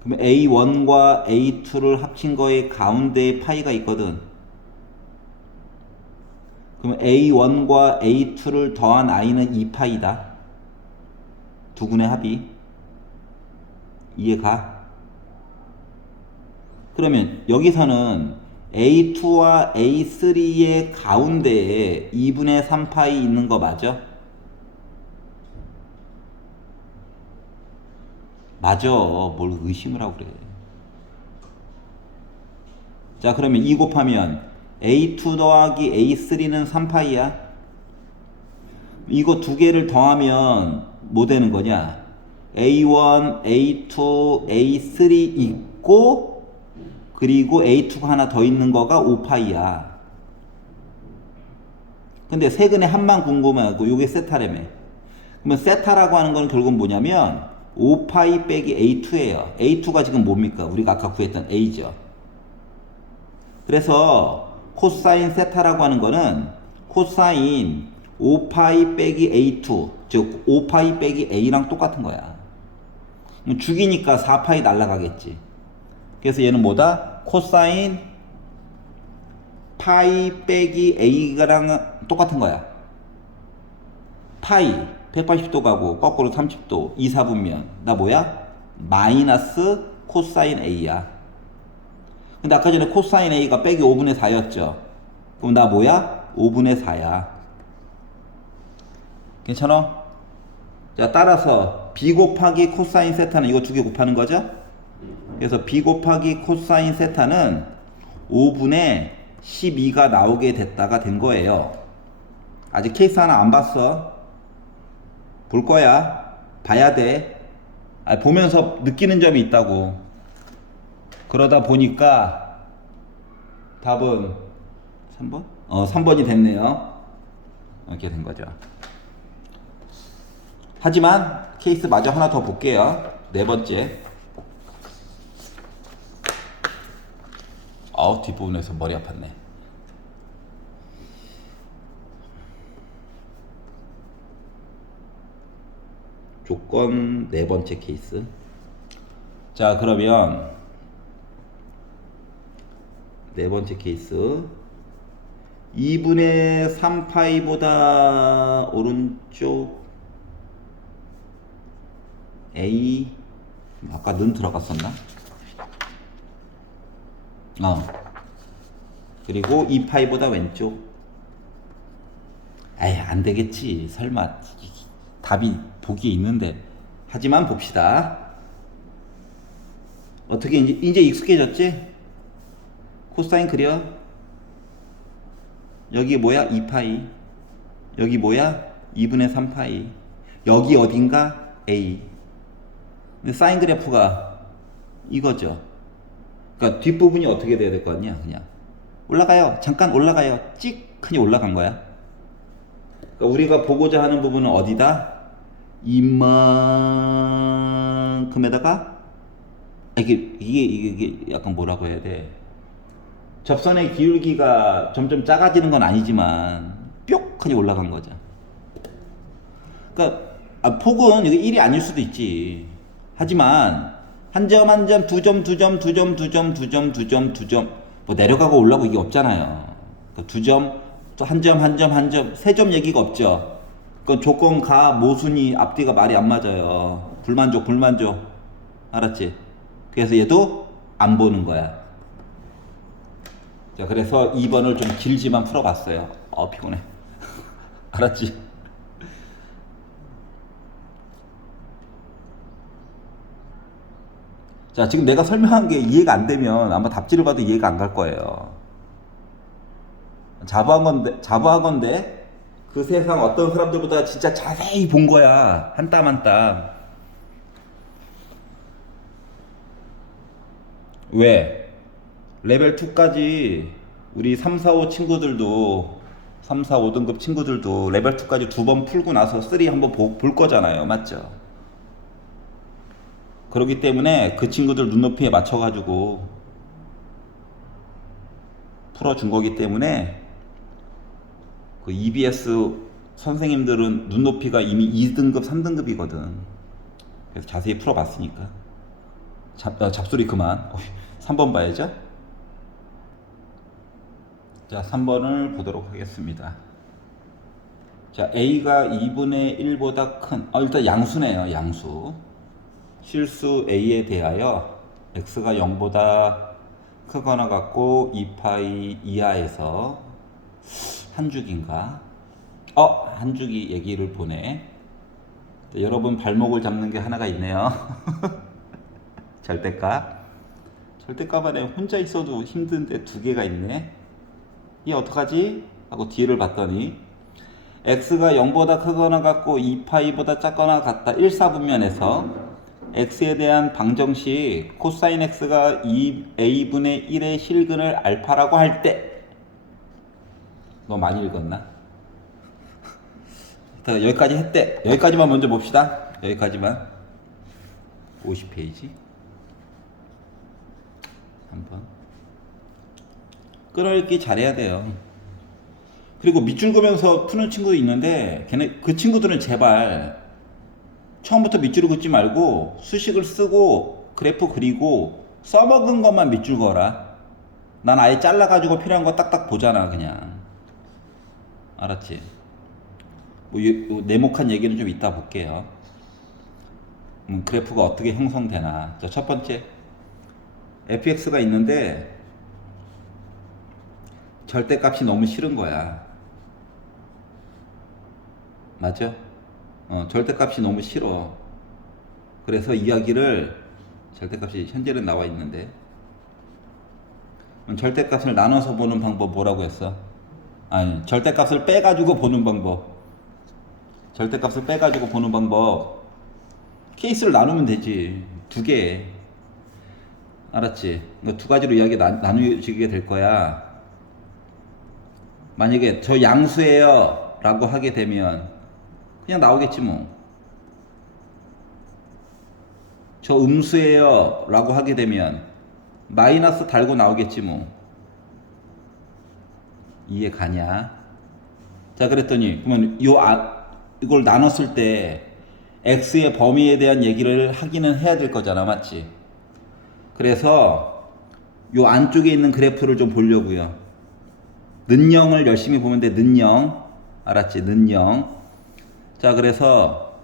그러면 A1과 A2를 합친 거에 가운데에 파이가 있거든. 그러면 A1과 A2를 더한 I는 2파이다. 두 군의 합이. 이해가? 그러면 여기서는 A2와 A3의 가운데에 2분의 3파이 있는 거 맞아? 맞아. 뭘 의심을 하고 그래. 자, 그러면 2 곱하면 A2 더하기 A3는 3파이야. 이거 두 개를 더하면 뭐 되는 거냐? A1, A2, A3 있고 그리고 A2가 하나 더 있는 거가 5파이야. 근데 세근의 합만 궁금하고 요게 세타라며. 그러면 세타라고 하는 거는 결국은 뭐냐면 5파이 빼기 A2예요. A2가 지금 뭡니까? 우리가 아까 구했던 A죠. 그래서 코사인 세타라고 하는 거는 코사인 5파이 빼기 A2, 즉 5파이 빼기 A랑 똑같은 거야. 죽이니까 4파이 날라가겠지. 그래서 얘는 뭐다? 코사인 파이 빼기 A랑 똑같은 거야. 파이 180도 가고 거꾸로 30도 2, 4분면 나 뭐야? 마이너스 코사인 A야. 근데 아까 전에 코사인 A가 빼기 5분의 4였죠. 그럼 나 뭐야? 5분의 4야. 괜찮아? 자, 따라서 B 곱하기 코사인 세타는 이거 두 개 곱하는 거죠? 그래서 B 곱하기 코사인 세타는 5분의 12가 나오게 됐다가 된 거예요. 아직 케이스 하나 안 봤어. 볼 거야. 봐야 돼. 보면서 느끼는 점이 있다고. 그러다 보니까 답은 3번? 3번이 됐네요. 이렇게 된 거죠. 하지만 케이스 마저 하나 더 볼게요. 네 번째. 뒷부분에서 머리 아팠네. 조건 네 번째 케이스. 자, 그러면 네 번째 케이스 2분의 3파이보다 오른쪽 A 아까 는 들어갔었나? 그리고 2파이보다 왼쪽. 에이, 안 되겠지. 설마 답이 보기에 있는데. 하지만 봅시다. 어떻게 이제 익숙해졌지? 코사인 그려. 여기 뭐야? 2파이. 여기 뭐야? 2분의 3파이. 여기 어딘가? A. 근데 사인 그래프가 이거죠. 그러니까 뒷부분이 어떻게 돼야 될 거 아니야? 그냥 올라가요. 잠깐 올라가요. 찍하니 올라간 거야. 그러니까 우리가 보고자 하는 부분은 어디다? 이만큼에다가 이게 약간 뭐라고 해야 돼? 접선의 기울기가 점점 작아지는 건 아니지만 뿅하니 올라간 거죠. 그러니까 폭은 이게 1이 아닐 수도 있지. 하지만 한 점 한 점, 두 점, 두 점, 두 점, 두 점, 두 점, 두 점, 두 점, 뭐 내려가고 올라가고 이게 없잖아요. 그러니까 두 점, 또 한 점, 한 점, 한 점, 세 점 얘기가 없죠. 그건 조건 가 모순이 앞뒤가 말이 안 맞아요. 불만족, 불만족. 알았지? 그래서 얘도 안 보는 거야. 자, 그래서 2번을 좀 길지만 풀어봤어요. 피곤해. 알았지? 자, 지금 내가 설명한 게 이해가 안 되면 아마 답지를 봐도 이해가 안 갈 거예요. 자부한 건데 그 세상 어떤 사람들보다 진짜 자세히 본 거야. 한 땀 한 땀. 왜? 레벨 2까지 우리 3, 4, 5 친구들도 3, 4, 5등급 친구들도 레벨 2까지 두 번 풀고 나서 3 한번 볼 거잖아요. 맞죠? 그렇기 때문에 그 친구들 눈높이에 맞춰가지고 풀어준 거기 때문에 그 EBS 선생님들은 눈높이가 이미 2등급, 3등급이거든. 그래서 자세히 풀어봤으니까. 잡소리 그만. 3번 봐야죠. 자, 3번을 보도록 하겠습니다. 자, A가 2분의 1보다 큰, 일단 양수네요, 양수. 실수 A에 대하여 X가 0보다 크거나 같고 2파이 이하에서 한 줄기인가? 한 줄기 얘기를 보네. 여러분 발목을 잡는 게 하나가 있네요. 절대값. 절대값 안에 혼자 있어도 힘든데 두 개가 있네. 이 어떡하지? 하고 뒤를 봤더니 x가 0보다 크거나 같고 2파이보다 작거나 같다. 1사분면에서 x에 대한 방정식 코사인 x가 2a분의 1의 실근을 알파라고 할 때 너 많이 읽었나? 여기까지 했대. 여기까지만 먼저 봅시다. 여기까지만. 50페이지. 한번 끌어읽기 잘해야 돼요. 그리고 밑줄 그면서 푸는 친구도 있는데 그 친구들은 제발 처음부터 밑줄을 긋지 말고 수식을 쓰고 그래프 그리고 써먹은 것만 밑줄 그어라. 난 아예 잘라가지고 필요한 거 딱딱 보잖아 그냥. 알았지? 뭐 네모칸 얘기는 좀 이따 볼게요. 그래프가 어떻게 형성되나. 자, 첫 번째 fx가 있는데 절대값이 너무 싫은 거야. 맞죠? 절대값이 너무 싫어. 그래서 이야기를 절대값이 현재는 나와 있는데 절대값을 나눠서 보는 방법 뭐라고 했어? 아니, 절대값을 빼가지고 보는 방법. 절대값을 빼가지고 보는 방법. 케이스를 나누면 되지. 두 개. 알았지? 두 가지로 이야기 나누어지게 될 거야. 만약에 저 양수예요 라고 하게 되면 그냥 나오겠지 뭐. 저 음수예요 라고 하게 되면 마이너스 달고 나오겠지 뭐. 이해 가냐? 자, 그랬더니 그러면 이걸 나눴을 때 x의 범위에 대한 얘기를 하기는 해야 될 거잖아. 맞지? 그래서 요 안쪽에 있는 그래프를 좀 보려고요. 는영을 열심히 보면 돼. 는영. 알았지? 는영. 자, 그래서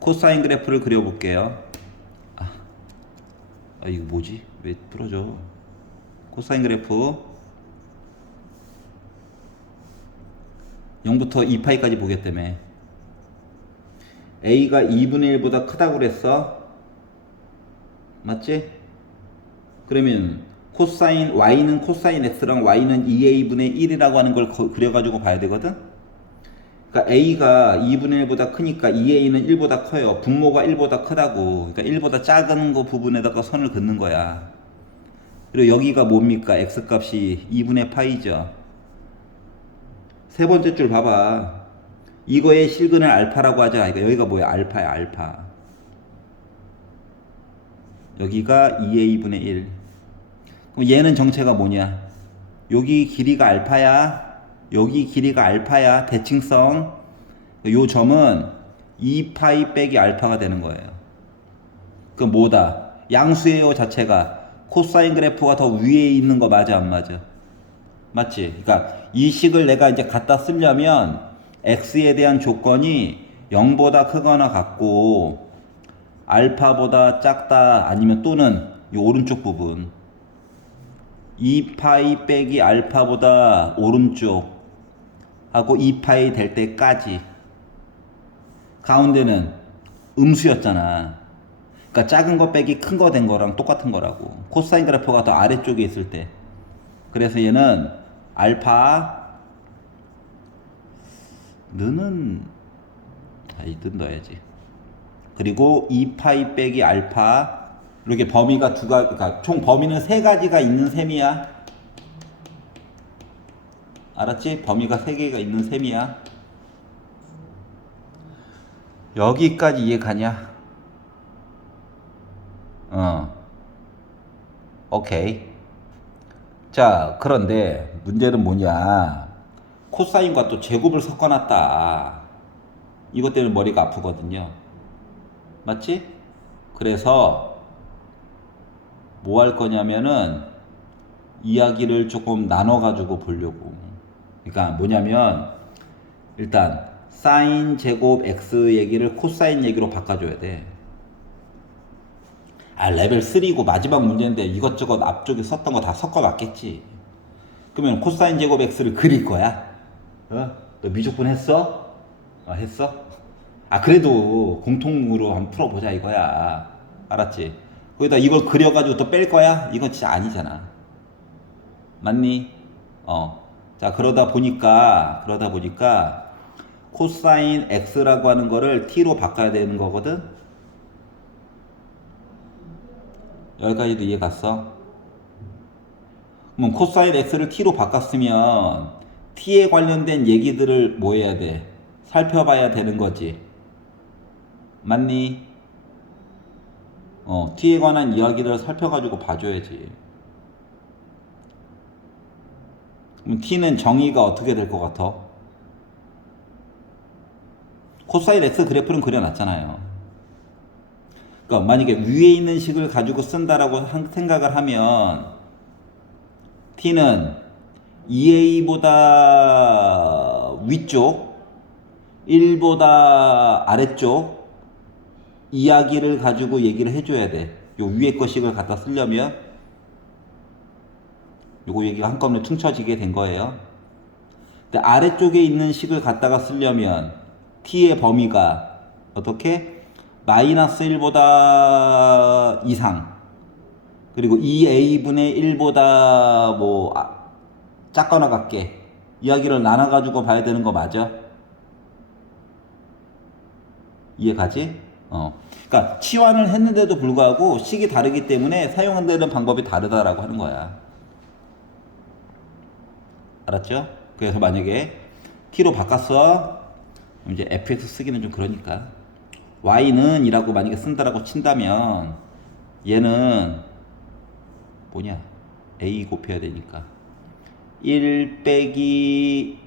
코사인 그래프를 그려볼게요. 이거 뭐지? 왜 부러져? 코사인 그래프 0부터 2파이까지 보겠다며. A가 2분의 1보다 크다고 그랬어. 맞지? 그러면 코사인 Y는 코사인 X랑 Y는 2A분의 1이라고 하는 걸 그려가지고 봐야 되거든? 그러니까 A가 2분의 1보다 크니까 2A는 1보다 커요. 분모가 1보다 크다고. 그러니까 1보다 작은 거 부분에다가 선을 긋는 거야. 그리고 여기가 뭡니까? X값이 2분의 파이죠. 세 번째 줄 봐봐. 이거의 실근을 알파라고 하자. 여기가 뭐야? 알파야, 알파. 여기가 2a분의 1. 그럼 얘는 정체가 뭐냐? 여기 길이가 알파야. 여기 길이가 알파야. 대칭성. 요 점은 2파이 빼기 알파가 되는 거예요. 그 뭐다? 양수예요 자체가. 코사인 그래프가 더 위에 있는 거 맞아 안 맞아? 맞지? 그러니까 이 식을 내가 이제 갖다 쓰려면 x에 대한 조건이 0보다 크거나 같고 알파보다 작다 아니면 또는 이 오른쪽 부분 2파이 빼기 알파보다 오른쪽 하고 2파이 될 때까지 가운데는 음수였잖아. 그러니까 작은 거 빼기 큰 거 된 거랑 똑같은 거라고. 코사인 그래프가 더 아래쪽에 있을 때. 그래서 얘는 알파 너는 는 넣어야지. 그리고 2파이 빼기 알파 이렇게 범위가 그러니까 총 범위는 세 가지가 있는 셈이야. 알았지? 범위가 세 개가 있는 셈이야. 여기까지 이해 가냐? 오케이. 자, 그런데 문제는 뭐냐? 코사인과 또 제곱을 섞어놨다. 이것 때문에 머리가 아프거든요. 맞지? 그래서 뭐 할 거냐면은 이야기를 조금 나눠가지고 보려고. 그러니까 뭐냐면 일단 사인 제곱 x 얘기를 코사인 얘기로 바꿔줘야 돼. 레벨 3고 마지막 문제인데 이것저것 앞쪽에 썼던 거 다 섞어놨겠지. 그러면 코사인 제곱 x를 그릴 거야. 너 미적분 했어? 했어? 그래도 공통으로 한번 풀어보자 이거야. 알았지? 거기다 이걸 그려가지고 또 뺄 거야? 이건 진짜 아니잖아. 맞니? 자, 그러다 보니까 코사인 x라고 하는 거를 t로 바꿔야 되는 거거든? 여기까지도 이해 갔어? 그럼 코사인 x를 t로 바꿨으면 t에 관련된 얘기들을 뭐 해야 돼? 살펴봐야 되는 거지. 맞니? t에 관한 이야기를 살펴가지고 봐줘야지. 그럼 t는 정의가 어떻게 될 것 같아? 코사인 x 그래프는 그려놨잖아요. 그러니까 만약에 위에 있는 식을 가지고 쓴다라고 생각을 하면 t는 2a보다 위쪽, 1보다 아래쪽 이야기를 가지고 얘기를 해줘야 돼. 요 위에 거 식을 갖다 쓰려면 요거 얘기가 한꺼번에 퉁쳐지게 된 거예요. 근데 아래쪽에 있는 식을 갖다가 쓰려면 t의 범위가 어떻게? 마이너스 1보다 이상 그리고 2a분의 1보다 뭐 작거나 같게 이야기를 나눠가지고 봐야 되는 거 맞아? 이해 가지? 그러니까 치환을 했는데도 불구하고 식이 다르기 때문에 사용되는 방법이 다르다라고 하는 거야. 알았죠? 그래서 만약에 t로 바꿨어. 이제 fx 쓰기는 좀 그러니까 y는 이라고 만약에 쓴다라고 친다면 얘는 뭐냐? a 곱해야 되니까 1 빼기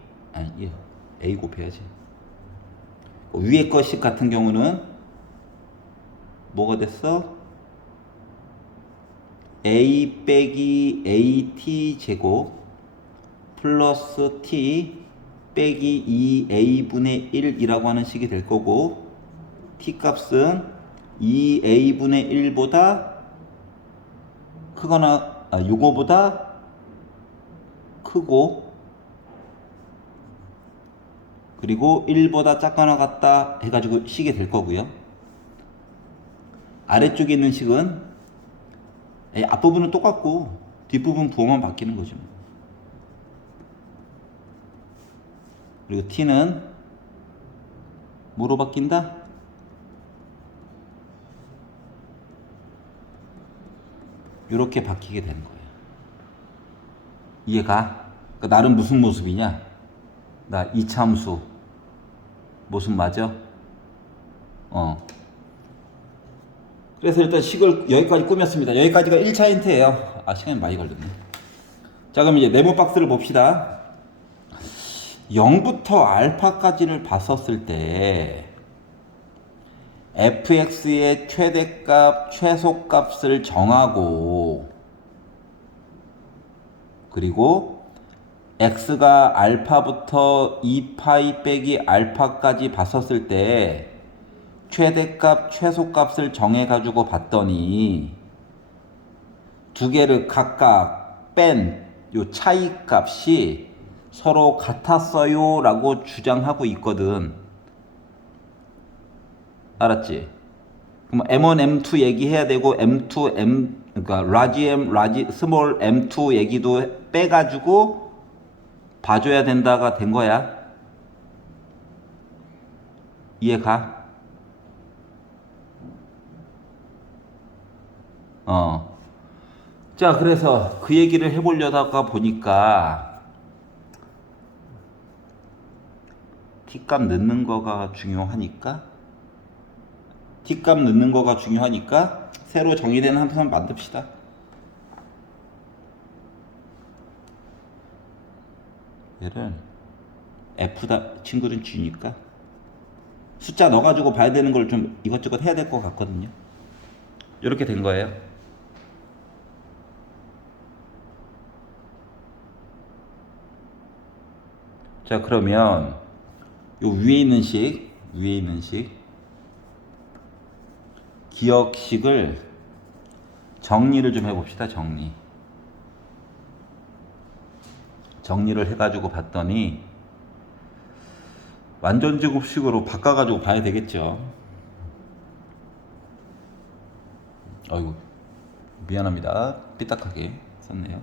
a 곱해야지. 위에 것식 같은 경우는 뭐가 됐어? a 빼기 at 제곱 플러스 t 빼기 2a분의 1이라고 하는 식이 될 거고 t 값은 2a분의 1보다 크거나 요거보다 크고 그리고 1보다 작거나 같다 해가지고 식이 될 거고요. 아래쪽에 있는 식은 앞부분은 똑같고 뒷부분 부호만 바뀌는 거죠. 그리고 t는 뭐로 바뀐다? 이렇게 바뀌게 되는 거예요. 이해가? 그러니까 나는 무슨 모습이냐? 나 이참수 모습 맞아? 그래서 일단 식을 여기까지 꾸몄습니다. 여기까지가 1차 힌트예요. 시간이 많이 걸렸네. 자, 그럼 이제 네모 박스를 봅시다. 0부터 알파까지를 봤었을 때 fx의 최대값, 최소값을 정하고 그리고 x가 알파부터 2파이 빼기 알파까지 봤었을 때 최대값, 최소값을 정해가지고 봤더니 두 개를 각각 뺀 요 차이값이 서로 같았어요 라고 주장하고 있거든. 알았지? 그럼 M1, M2 얘기해야 되고 M2, 그러니까 라지 M, 라지 스몰 M2 얘기도 빼가지고 봐줘야 된다가 된 거야. 이해가? 자, 그래서 그 얘기를 해보려다가 보니까 T값 넣는 거가 중요하니까 새로 정의된 함수 만듭시다. 얘를 F다 친구는 G니까 숫자 넣어가지고 봐야 되는 걸 좀 이것저것 해야 될 것 같거든요. 이렇게 된 거예요. 자, 그러면 요 위에 있는 식 기억식을 정리를 좀 해봅시다. 정리를 해가지고 봤더니 완전제곱식으로 바꿔가지고 봐야 되겠죠. 아이고 미안합니다. 삐딱하게 썼네요.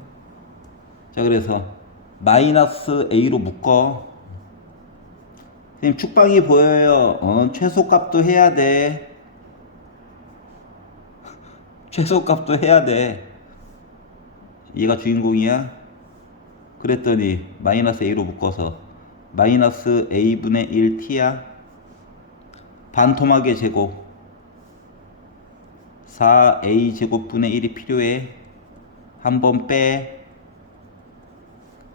자, 그래서 마이너스 A로 묶어. 선생님 축방이 보여요. 최소값도 해야 돼. 최소값도 해야 돼. 얘가 주인공이야. 그랬더니 마이너스 A로 묶어서 마이너스 A분의 1T야. 반토막의 제곱 4A 제곱분의 1이 필요해. 한번 빼.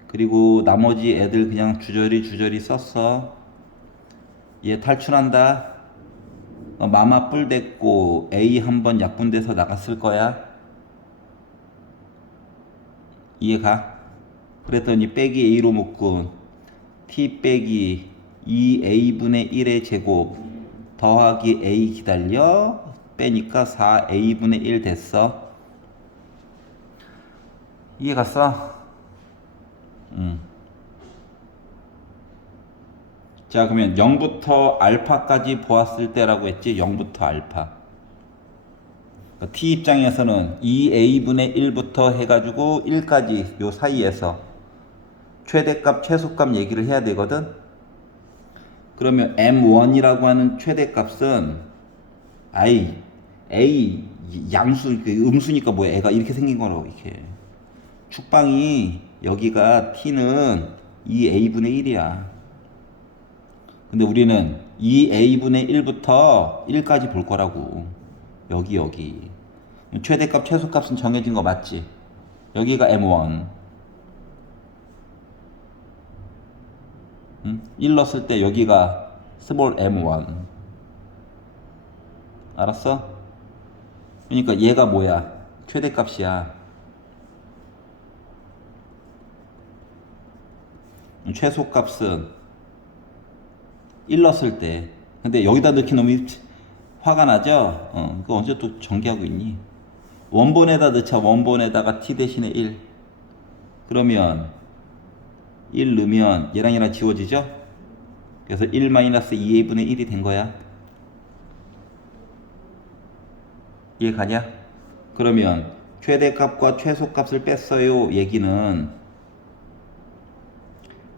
그리고 나머지 애들 그냥 주저리 썼어. 얘 탈출한다. 마마 뿔 됐고 A 한번 약분돼서 나갔을 거야. 이해가? 그랬더니 빼기 A로 묶은 T 빼기 2A분의 1의 제곱 더하기 A 기다려 빼니까 4A분의 1 됐어. 이해갔어? 자, 그러면 0부터 알파까지 보았을 때라고 했지. 0부터 알파. T 입장에서는 2A분의 1부터 해가지고 1까지 요 사이에서 최대값, 최소값 얘기를 해야 되거든. 그러면 M1이라고 하는 최대값은 A 양수, 음수니까 뭐야. 애가 이렇게 생긴 거라고. 이렇게 축방이 여기가 T는 2A분의 1이야. 근데 우리는 2A분의 1부터 1까지 볼 거라고. 여기 최대값 최소값은 정해진 거 맞지? 여기가 M1 1 넣었을 때 여기가 스몰 M1 알았어? 그러니까 얘가 뭐야? 최대값이야. 최소값은 1 넣었을 때. 근데 여기다 넣기 너무 화가 나죠? 그거 언제 또 전개하고 있니? 원본에다 넣자. 원본에다가 t 대신에 1. 그러면 1 넣으면 얘랑 지워지죠? 그래서 1 마이너스 2a분의 1이 된 거야. 이해 가냐? 그러면 최대값과 최소값을 뺐어요. 얘기는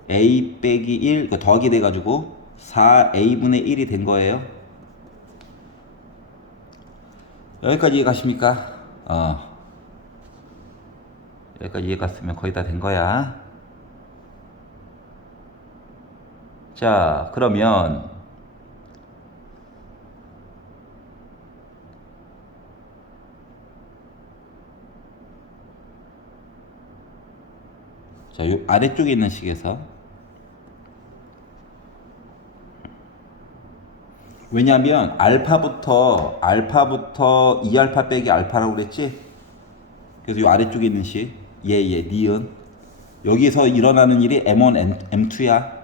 a 빼기 1 더하기 돼가지고 4a분의 1이 된 거예요. 여기까지 이해 가십니까? 여기까지 이해 갔으면 거의 다 된 거야. 자, 그러면 자, 요 아래쪽에 있는 식에서 왜냐면 알파부터 2알파 빼기 알파라고 그랬지? 그래서 요 아래쪽에 있는 식 니은 여기서 일어나는 일이 M1, M2야.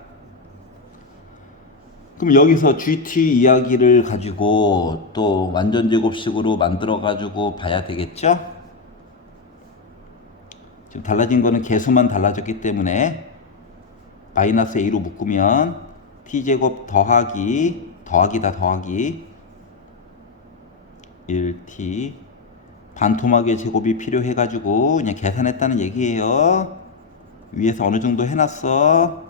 그럼 여기서 GT 이야기를 가지고 또 완전제곱식으로 만들어 가지고 봐야 되겠죠? 지금 달라진 거는 개수만 달라졌기 때문에 마이너스 A로 묶으면 T제곱 더하기 더하기 1t 반토막의 제곱이 필요해가지고 그냥 계산했다는 얘기예요. 위에서 어느 정도 해놨어.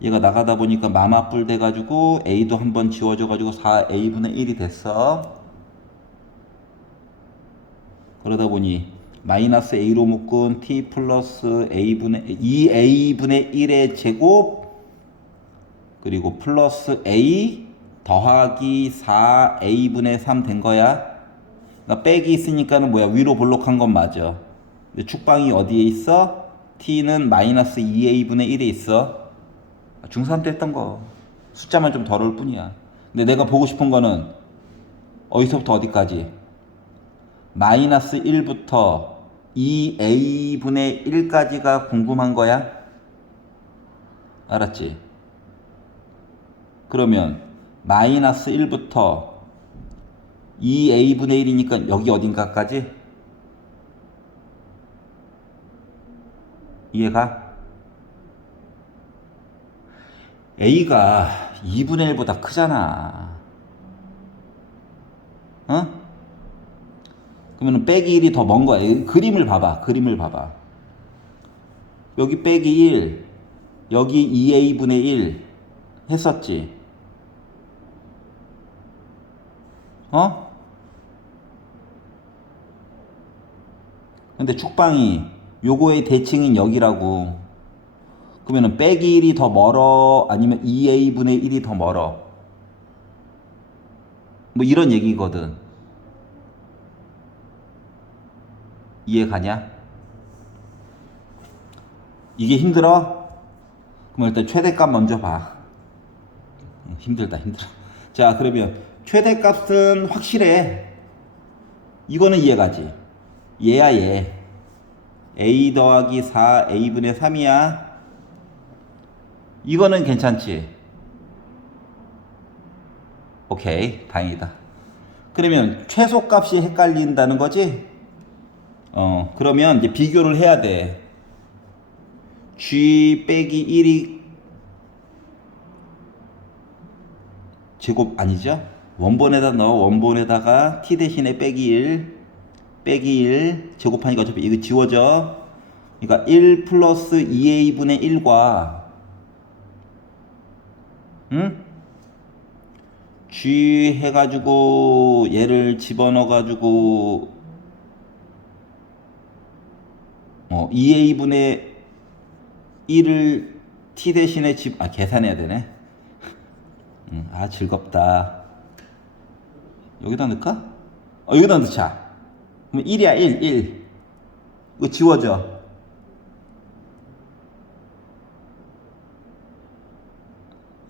얘가 나가다 보니까 마마뿔 돼가지고 a도 한번 지워져가지고 4a분의 1이 됐어. 그러다 보니 마이너스 a로 묶은 t 플러스 2a분의 1의 제곱 그리고 플러스 a 더하기 4a분의 3 된 거야. 그러니까 백이 있으니까는 뭐야, 위로 볼록한 건 맞아. 근데 축방이 어디에 있어? t는 마이너스 2a분의 1에 있어. 중3 때 했던 거. 숫자만 좀 덜 올 뿐이야. 근데 내가 보고 싶은 거는 어디서부터 어디까지? 마이너스 1부터 2a분의 1까지가 궁금한 거야. 알았지? 그러면 마이너스 1부터 2a분의 1이니까 여기 어딘가까지? 이해가? a가 2분의 1보다 크잖아. 어? 그러면 빼기 1이 더 먼 거야. 그림을 봐봐. 그림을 봐봐. 여기 빼기 1, 여기 2a분의 1 했었지. 어? 근데 축방이 요거의 대칭인 여기라고. 그러면은 빼기 1이 더 멀어? 아니면 2a분의 1이 더 멀어? 뭐 이런 얘기거든. 이해 가냐? 이게 힘들어? 그럼 일단 최대값 먼저 봐. 힘들다. 자, 그러면 최대값은 확실해. 이거는 이해가지? 얘야 얘. a 더하기 4a분의 3이야. 이거는 괜찮지? 오케이, 다행이다. 그러면 최소값이 헷갈린다는 거지? 그러면 이제 비교를 해야 돼. g 빼기 1이 제곱 아니죠? 원본에다 넣어. 원본에다가 t 대신에 빼기 1 제곱하니까 어차피 이거 지워져. 그러니까 1 플러스 2a분의 1과 응? g 해가지고 얘를 집어넣어가지고 2a분의 1을 t 대신에 계산해야 되네. 즐겁다. 여기다 넣을까? 여기다 넣자. 그럼 1이야 1 이거 지워져.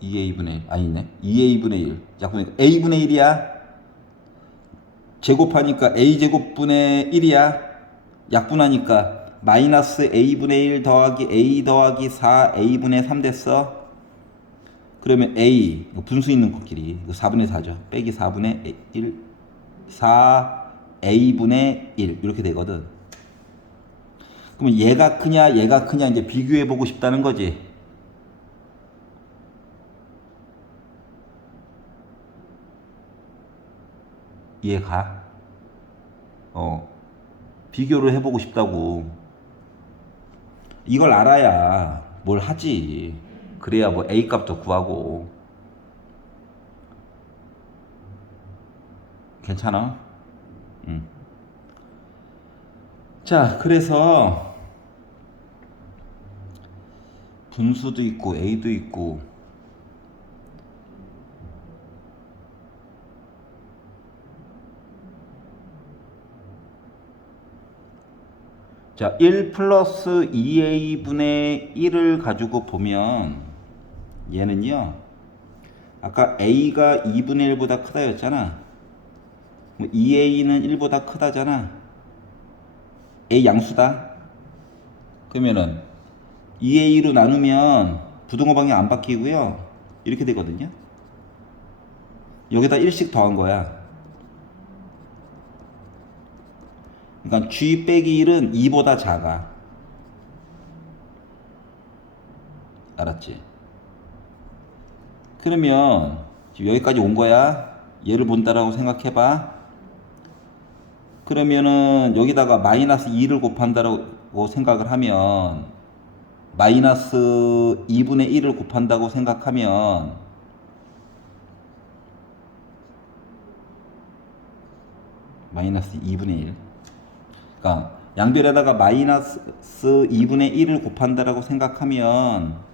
2a분의 1 아니네. 2a분의 1 약분이니까 a분의 1이야. 제곱하니까 a제곱분의 1이야. 약분하니까 마이너스 a분의 1 더하기 a 더하기 4a분의 3 됐어. 그러면 a 분수 있는 코끼리 이거 4분의 4죠. 빼기 4분의 1 4a분의 1 이렇게 되거든. 그러면 얘가 크냐 얘가 크냐 이제 비교해 보고 싶다는 거지. 이해가? 비교를 해보고 싶다고. 이걸 알아야 뭘 하지. 그래야 뭐 A 값도 구하고. 괜찮아? 자, 그래서 분수도 있고 A도 있고 자, 1 플러스 2a분의 1을 가지고 보면 얘는요, 아까 a가 2분의 1보다 크다 였잖아. 2a는 1보다 크다잖아. a 양수다. 그러면은 2a로 나누면 부등호 방향 안 바뀌고요, 이렇게 되거든요. 여기다 1씩 더한 거야. 그러니까 g 빼기 1은 2보다 작아. 알았지? 그러면 지금 여기까지 온 거야. 얘를 본다라고 생각해봐. 그러면은 여기다가 마이너스 2를 곱한다고 생각을 하면 마이너스 2분의 1을 곱한다고 생각하면 마이너스 2분의 1. 그러니까 양변에다가 마이너스 2분의 1을 곱한다라고 생각하면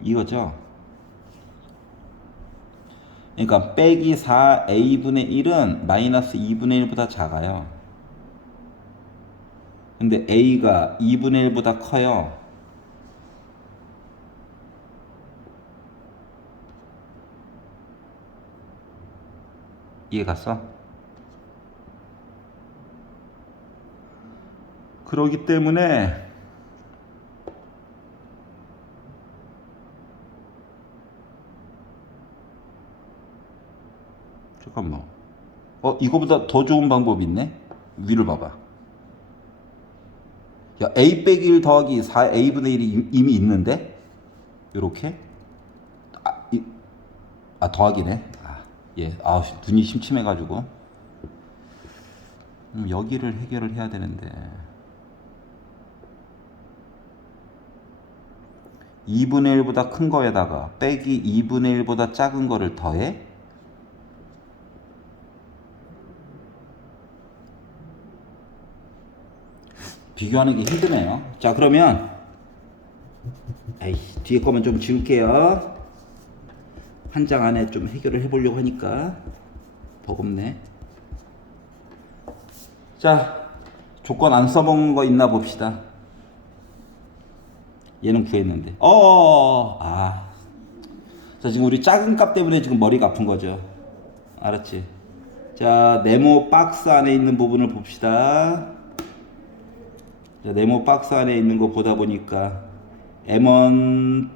이거죠. 그러니까 빼기 4a분의 1은 마이너스 2분의 1보다 작아요. 근데 a가 2분의 1보다 커요. 이해 갔어? 그러기 때문에 잠깐만. 이거보다 더 좋은 방법이 있네? 위를 봐봐. 야, a 빼기 1 더하기 4a분의 1이 이미 있는데? 요렇게? 더하기네. 예. 눈이 심심해가지고. 여기를 해결을 해야 되는데. 2분의 1보다 큰 거에다가 빼기 2분의 1보다 작은 거를 더해? 비교하는 게 힘드네요. 자, 그러면 뒤에 거만 좀 지울게요. 한 장 안에 좀 해결을 해보려고 하니까 버겁네. 자, 조건 안 써먹는 거 있나 봅시다. 얘는 구했는데. 자, 지금 우리 작은 값 때문에 지금 머리가 아픈 거죠. 알았지? 자, 네모 박스 안에 있는 부분을 봅시다. 자, 네모 박스 안에 있는 거 보다 보니까 M1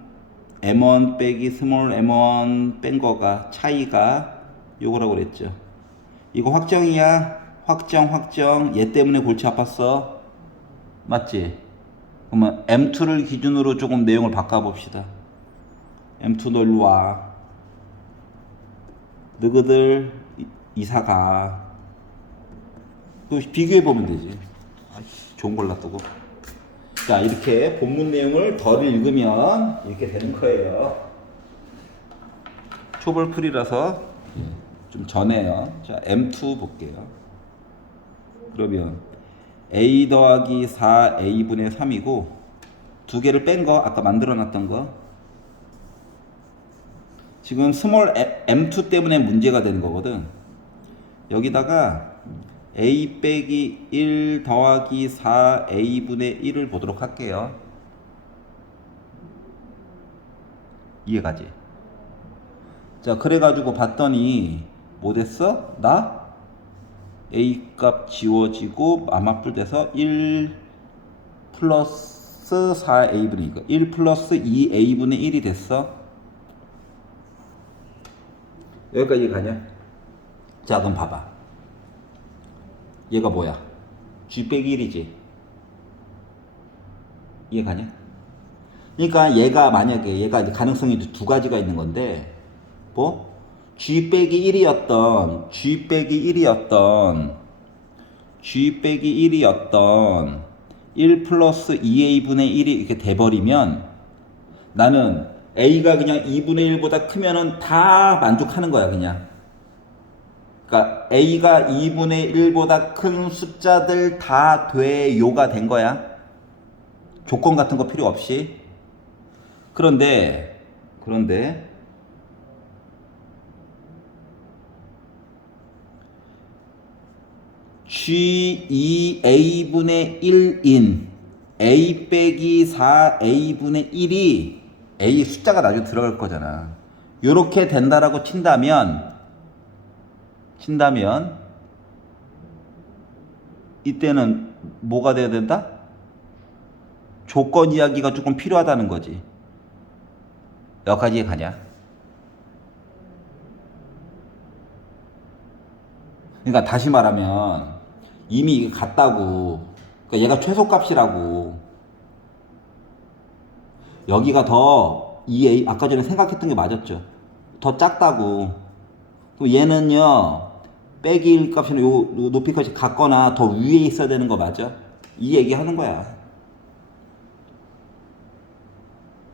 빼기 스몰 m1 뺀 거가 차이가 요거라고 그랬죠. 이거 확정이야. 확정. 얘 때문에 골치 아팠어. 맞지? 그러면 M2를 기준으로 조금 내용을 바꿔봅시다. M2 너 일로 와. 너희들 이사가. 또 비교해보면 되지. 좋은 걸 놔두고. 자, 이렇게 본문 내용을 덜 읽으면 이렇게 되는 거예요. 초벌풀이라서 좀 전해요. 자, M2 볼게요. 그러면 A 더하기 4A분의 3이고 두 개를 뺀 거 아까 만들어 놨던 거 지금 스몰 M2 때문에 문제가 되는 거거든. 여기다가 A 빼기 1 더하기 4A분의 1을 보도록 할게요. 이해가지? 자, 그래가지고 봤더니 뭐 됐어? A 값 지워지고 암합불 돼서 1 플러스 4A분의 2, 1 플러스 2A분의 1이 됐어. 여기까지 이해가냐? 자, 그럼 봐봐. 얘가 뭐야? G 빼기 1이지. 이해가냐? 그러니까 얘가 만약에 얘가 가능성이 두 가지가 있는 건데 뭐? G 빼기 1이었던 G 빼기 1이었던 1 플러스 2A분의 1이 이렇게 돼버리면 나는 A가 그냥 2분의 1보다 크면은 다 만족하는 거야, 그냥. 그러니까 A가 2분의 1보다 큰 숫자들 다 돼요가 된 거야. 조건 같은 거 필요 없이. 그런데 G2A분의 1인 A 빼기 4A분의 1이 A 숫자가 나중에 들어갈 거잖아. 요렇게 된다라고 친다면 이때는 뭐가 돼야 된다? 조건 이야기가 조금 필요하다는 거지. 여기까지 가냐? 그러니까 다시 말하면 이미 이게 같다고. 그러니까 얘가 최소값이라고. 여기가 더 2a 아까 전에 생각했던 게 맞았죠. 더 작다고. 그럼 얘는요 빼기 1 값이나 요 높이 값이 같거나 더 위에 있어야 되는 거 맞아? 이 얘기 하는 거야.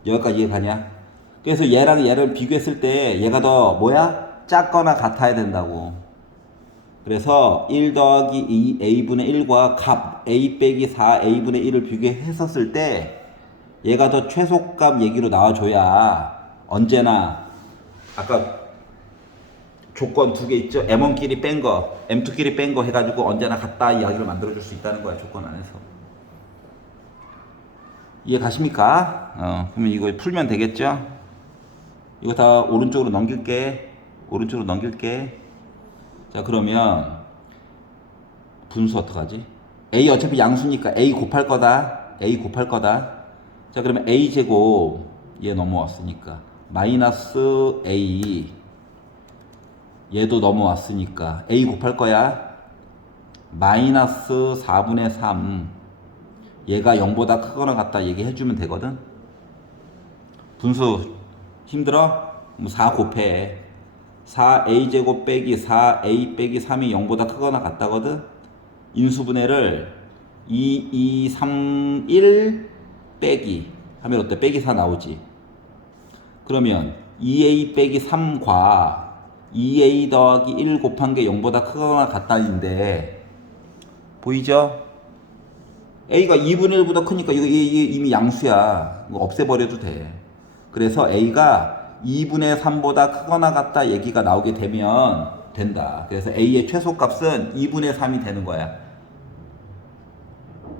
여기까지 이해가냐? 그래서 얘랑 얘를 비교했을 때 얘가 더 뭐야? 작거나 같아야 된다고. 그래서 1 더하기 2a분의 1과 값 a 빼기 4a분의 1을 비교했었을 때 얘가 더 최소값 얘기로 나와줘야 언제나 아까 조건 두 개 있죠? M1끼리 뺀 거, M2끼리 뺀 거 해가지고 언제나 같다 이야기를 만들어줄 수 있다는 거야, 조건 안에서. 이해 가십니까? 그러면 이거 풀면 되겠죠? 이거 다 오른쪽으로 넘길게. 오른쪽으로 넘길게. 자, 그러면 분수 어떡하지? A 어차피 양수니까 A 곱할 거다. A 곱할 거다. 자, 그러면 A 제곱 얘 넘어왔으니까 마이너스 A 얘도 넘어왔으니까 A 곱할 거야. 마이너스 4분의 3 얘가 0보다 크거나 같다 얘기해주면 되거든. 분수 힘들어? 4 곱해. 4a제곱 빼기 4a 빼기 3이 0보다 크거나 같다거든. 인수분해를 2, 2, 3, 1 빼기 하면 어때? 빼기 4 나오지. 그러면 2a 빼기 3과 2a 더하기 1 곱한 게 0보다 크거나 같다인데 보이죠? a가 2분의 1보다 크니까 이거 이미 양수야. 이거 없애버려도 돼. 그래서 a가 2분의 3보다 크거나 같다 얘기가 나오게 되면 된다. 그래서 a의 최소값은 2분의 3이 되는 거야.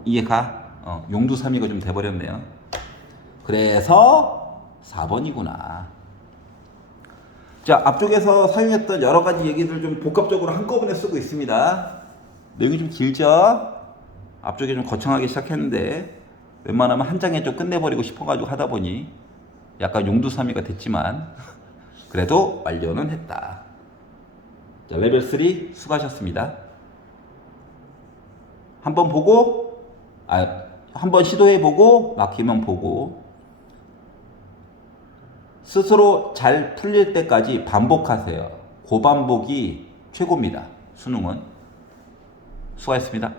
이해가? 용두삼이가 좀 돼버렸네요. 그래서 4번이구나. 자, 앞쪽에서 사용했던 여러 가지 얘기들 좀 복합적으로 한꺼번에 쓰고 있습니다. 내용이 좀 길죠? 앞쪽에 좀 거창하게 시작했는데 웬만하면 한 장에 좀 끝내버리고 싶어가지고 하다 보니 약간 용두사미가 됐지만 그래도 완료는 했다. 자, 레벨 3 수고하셨습니다. 한번 보고 한번 시도해보고 막히면 보고 스스로 잘 풀릴 때까지 반복하세요. 고반복이 최고입니다. 수능은. 수고하셨습니다.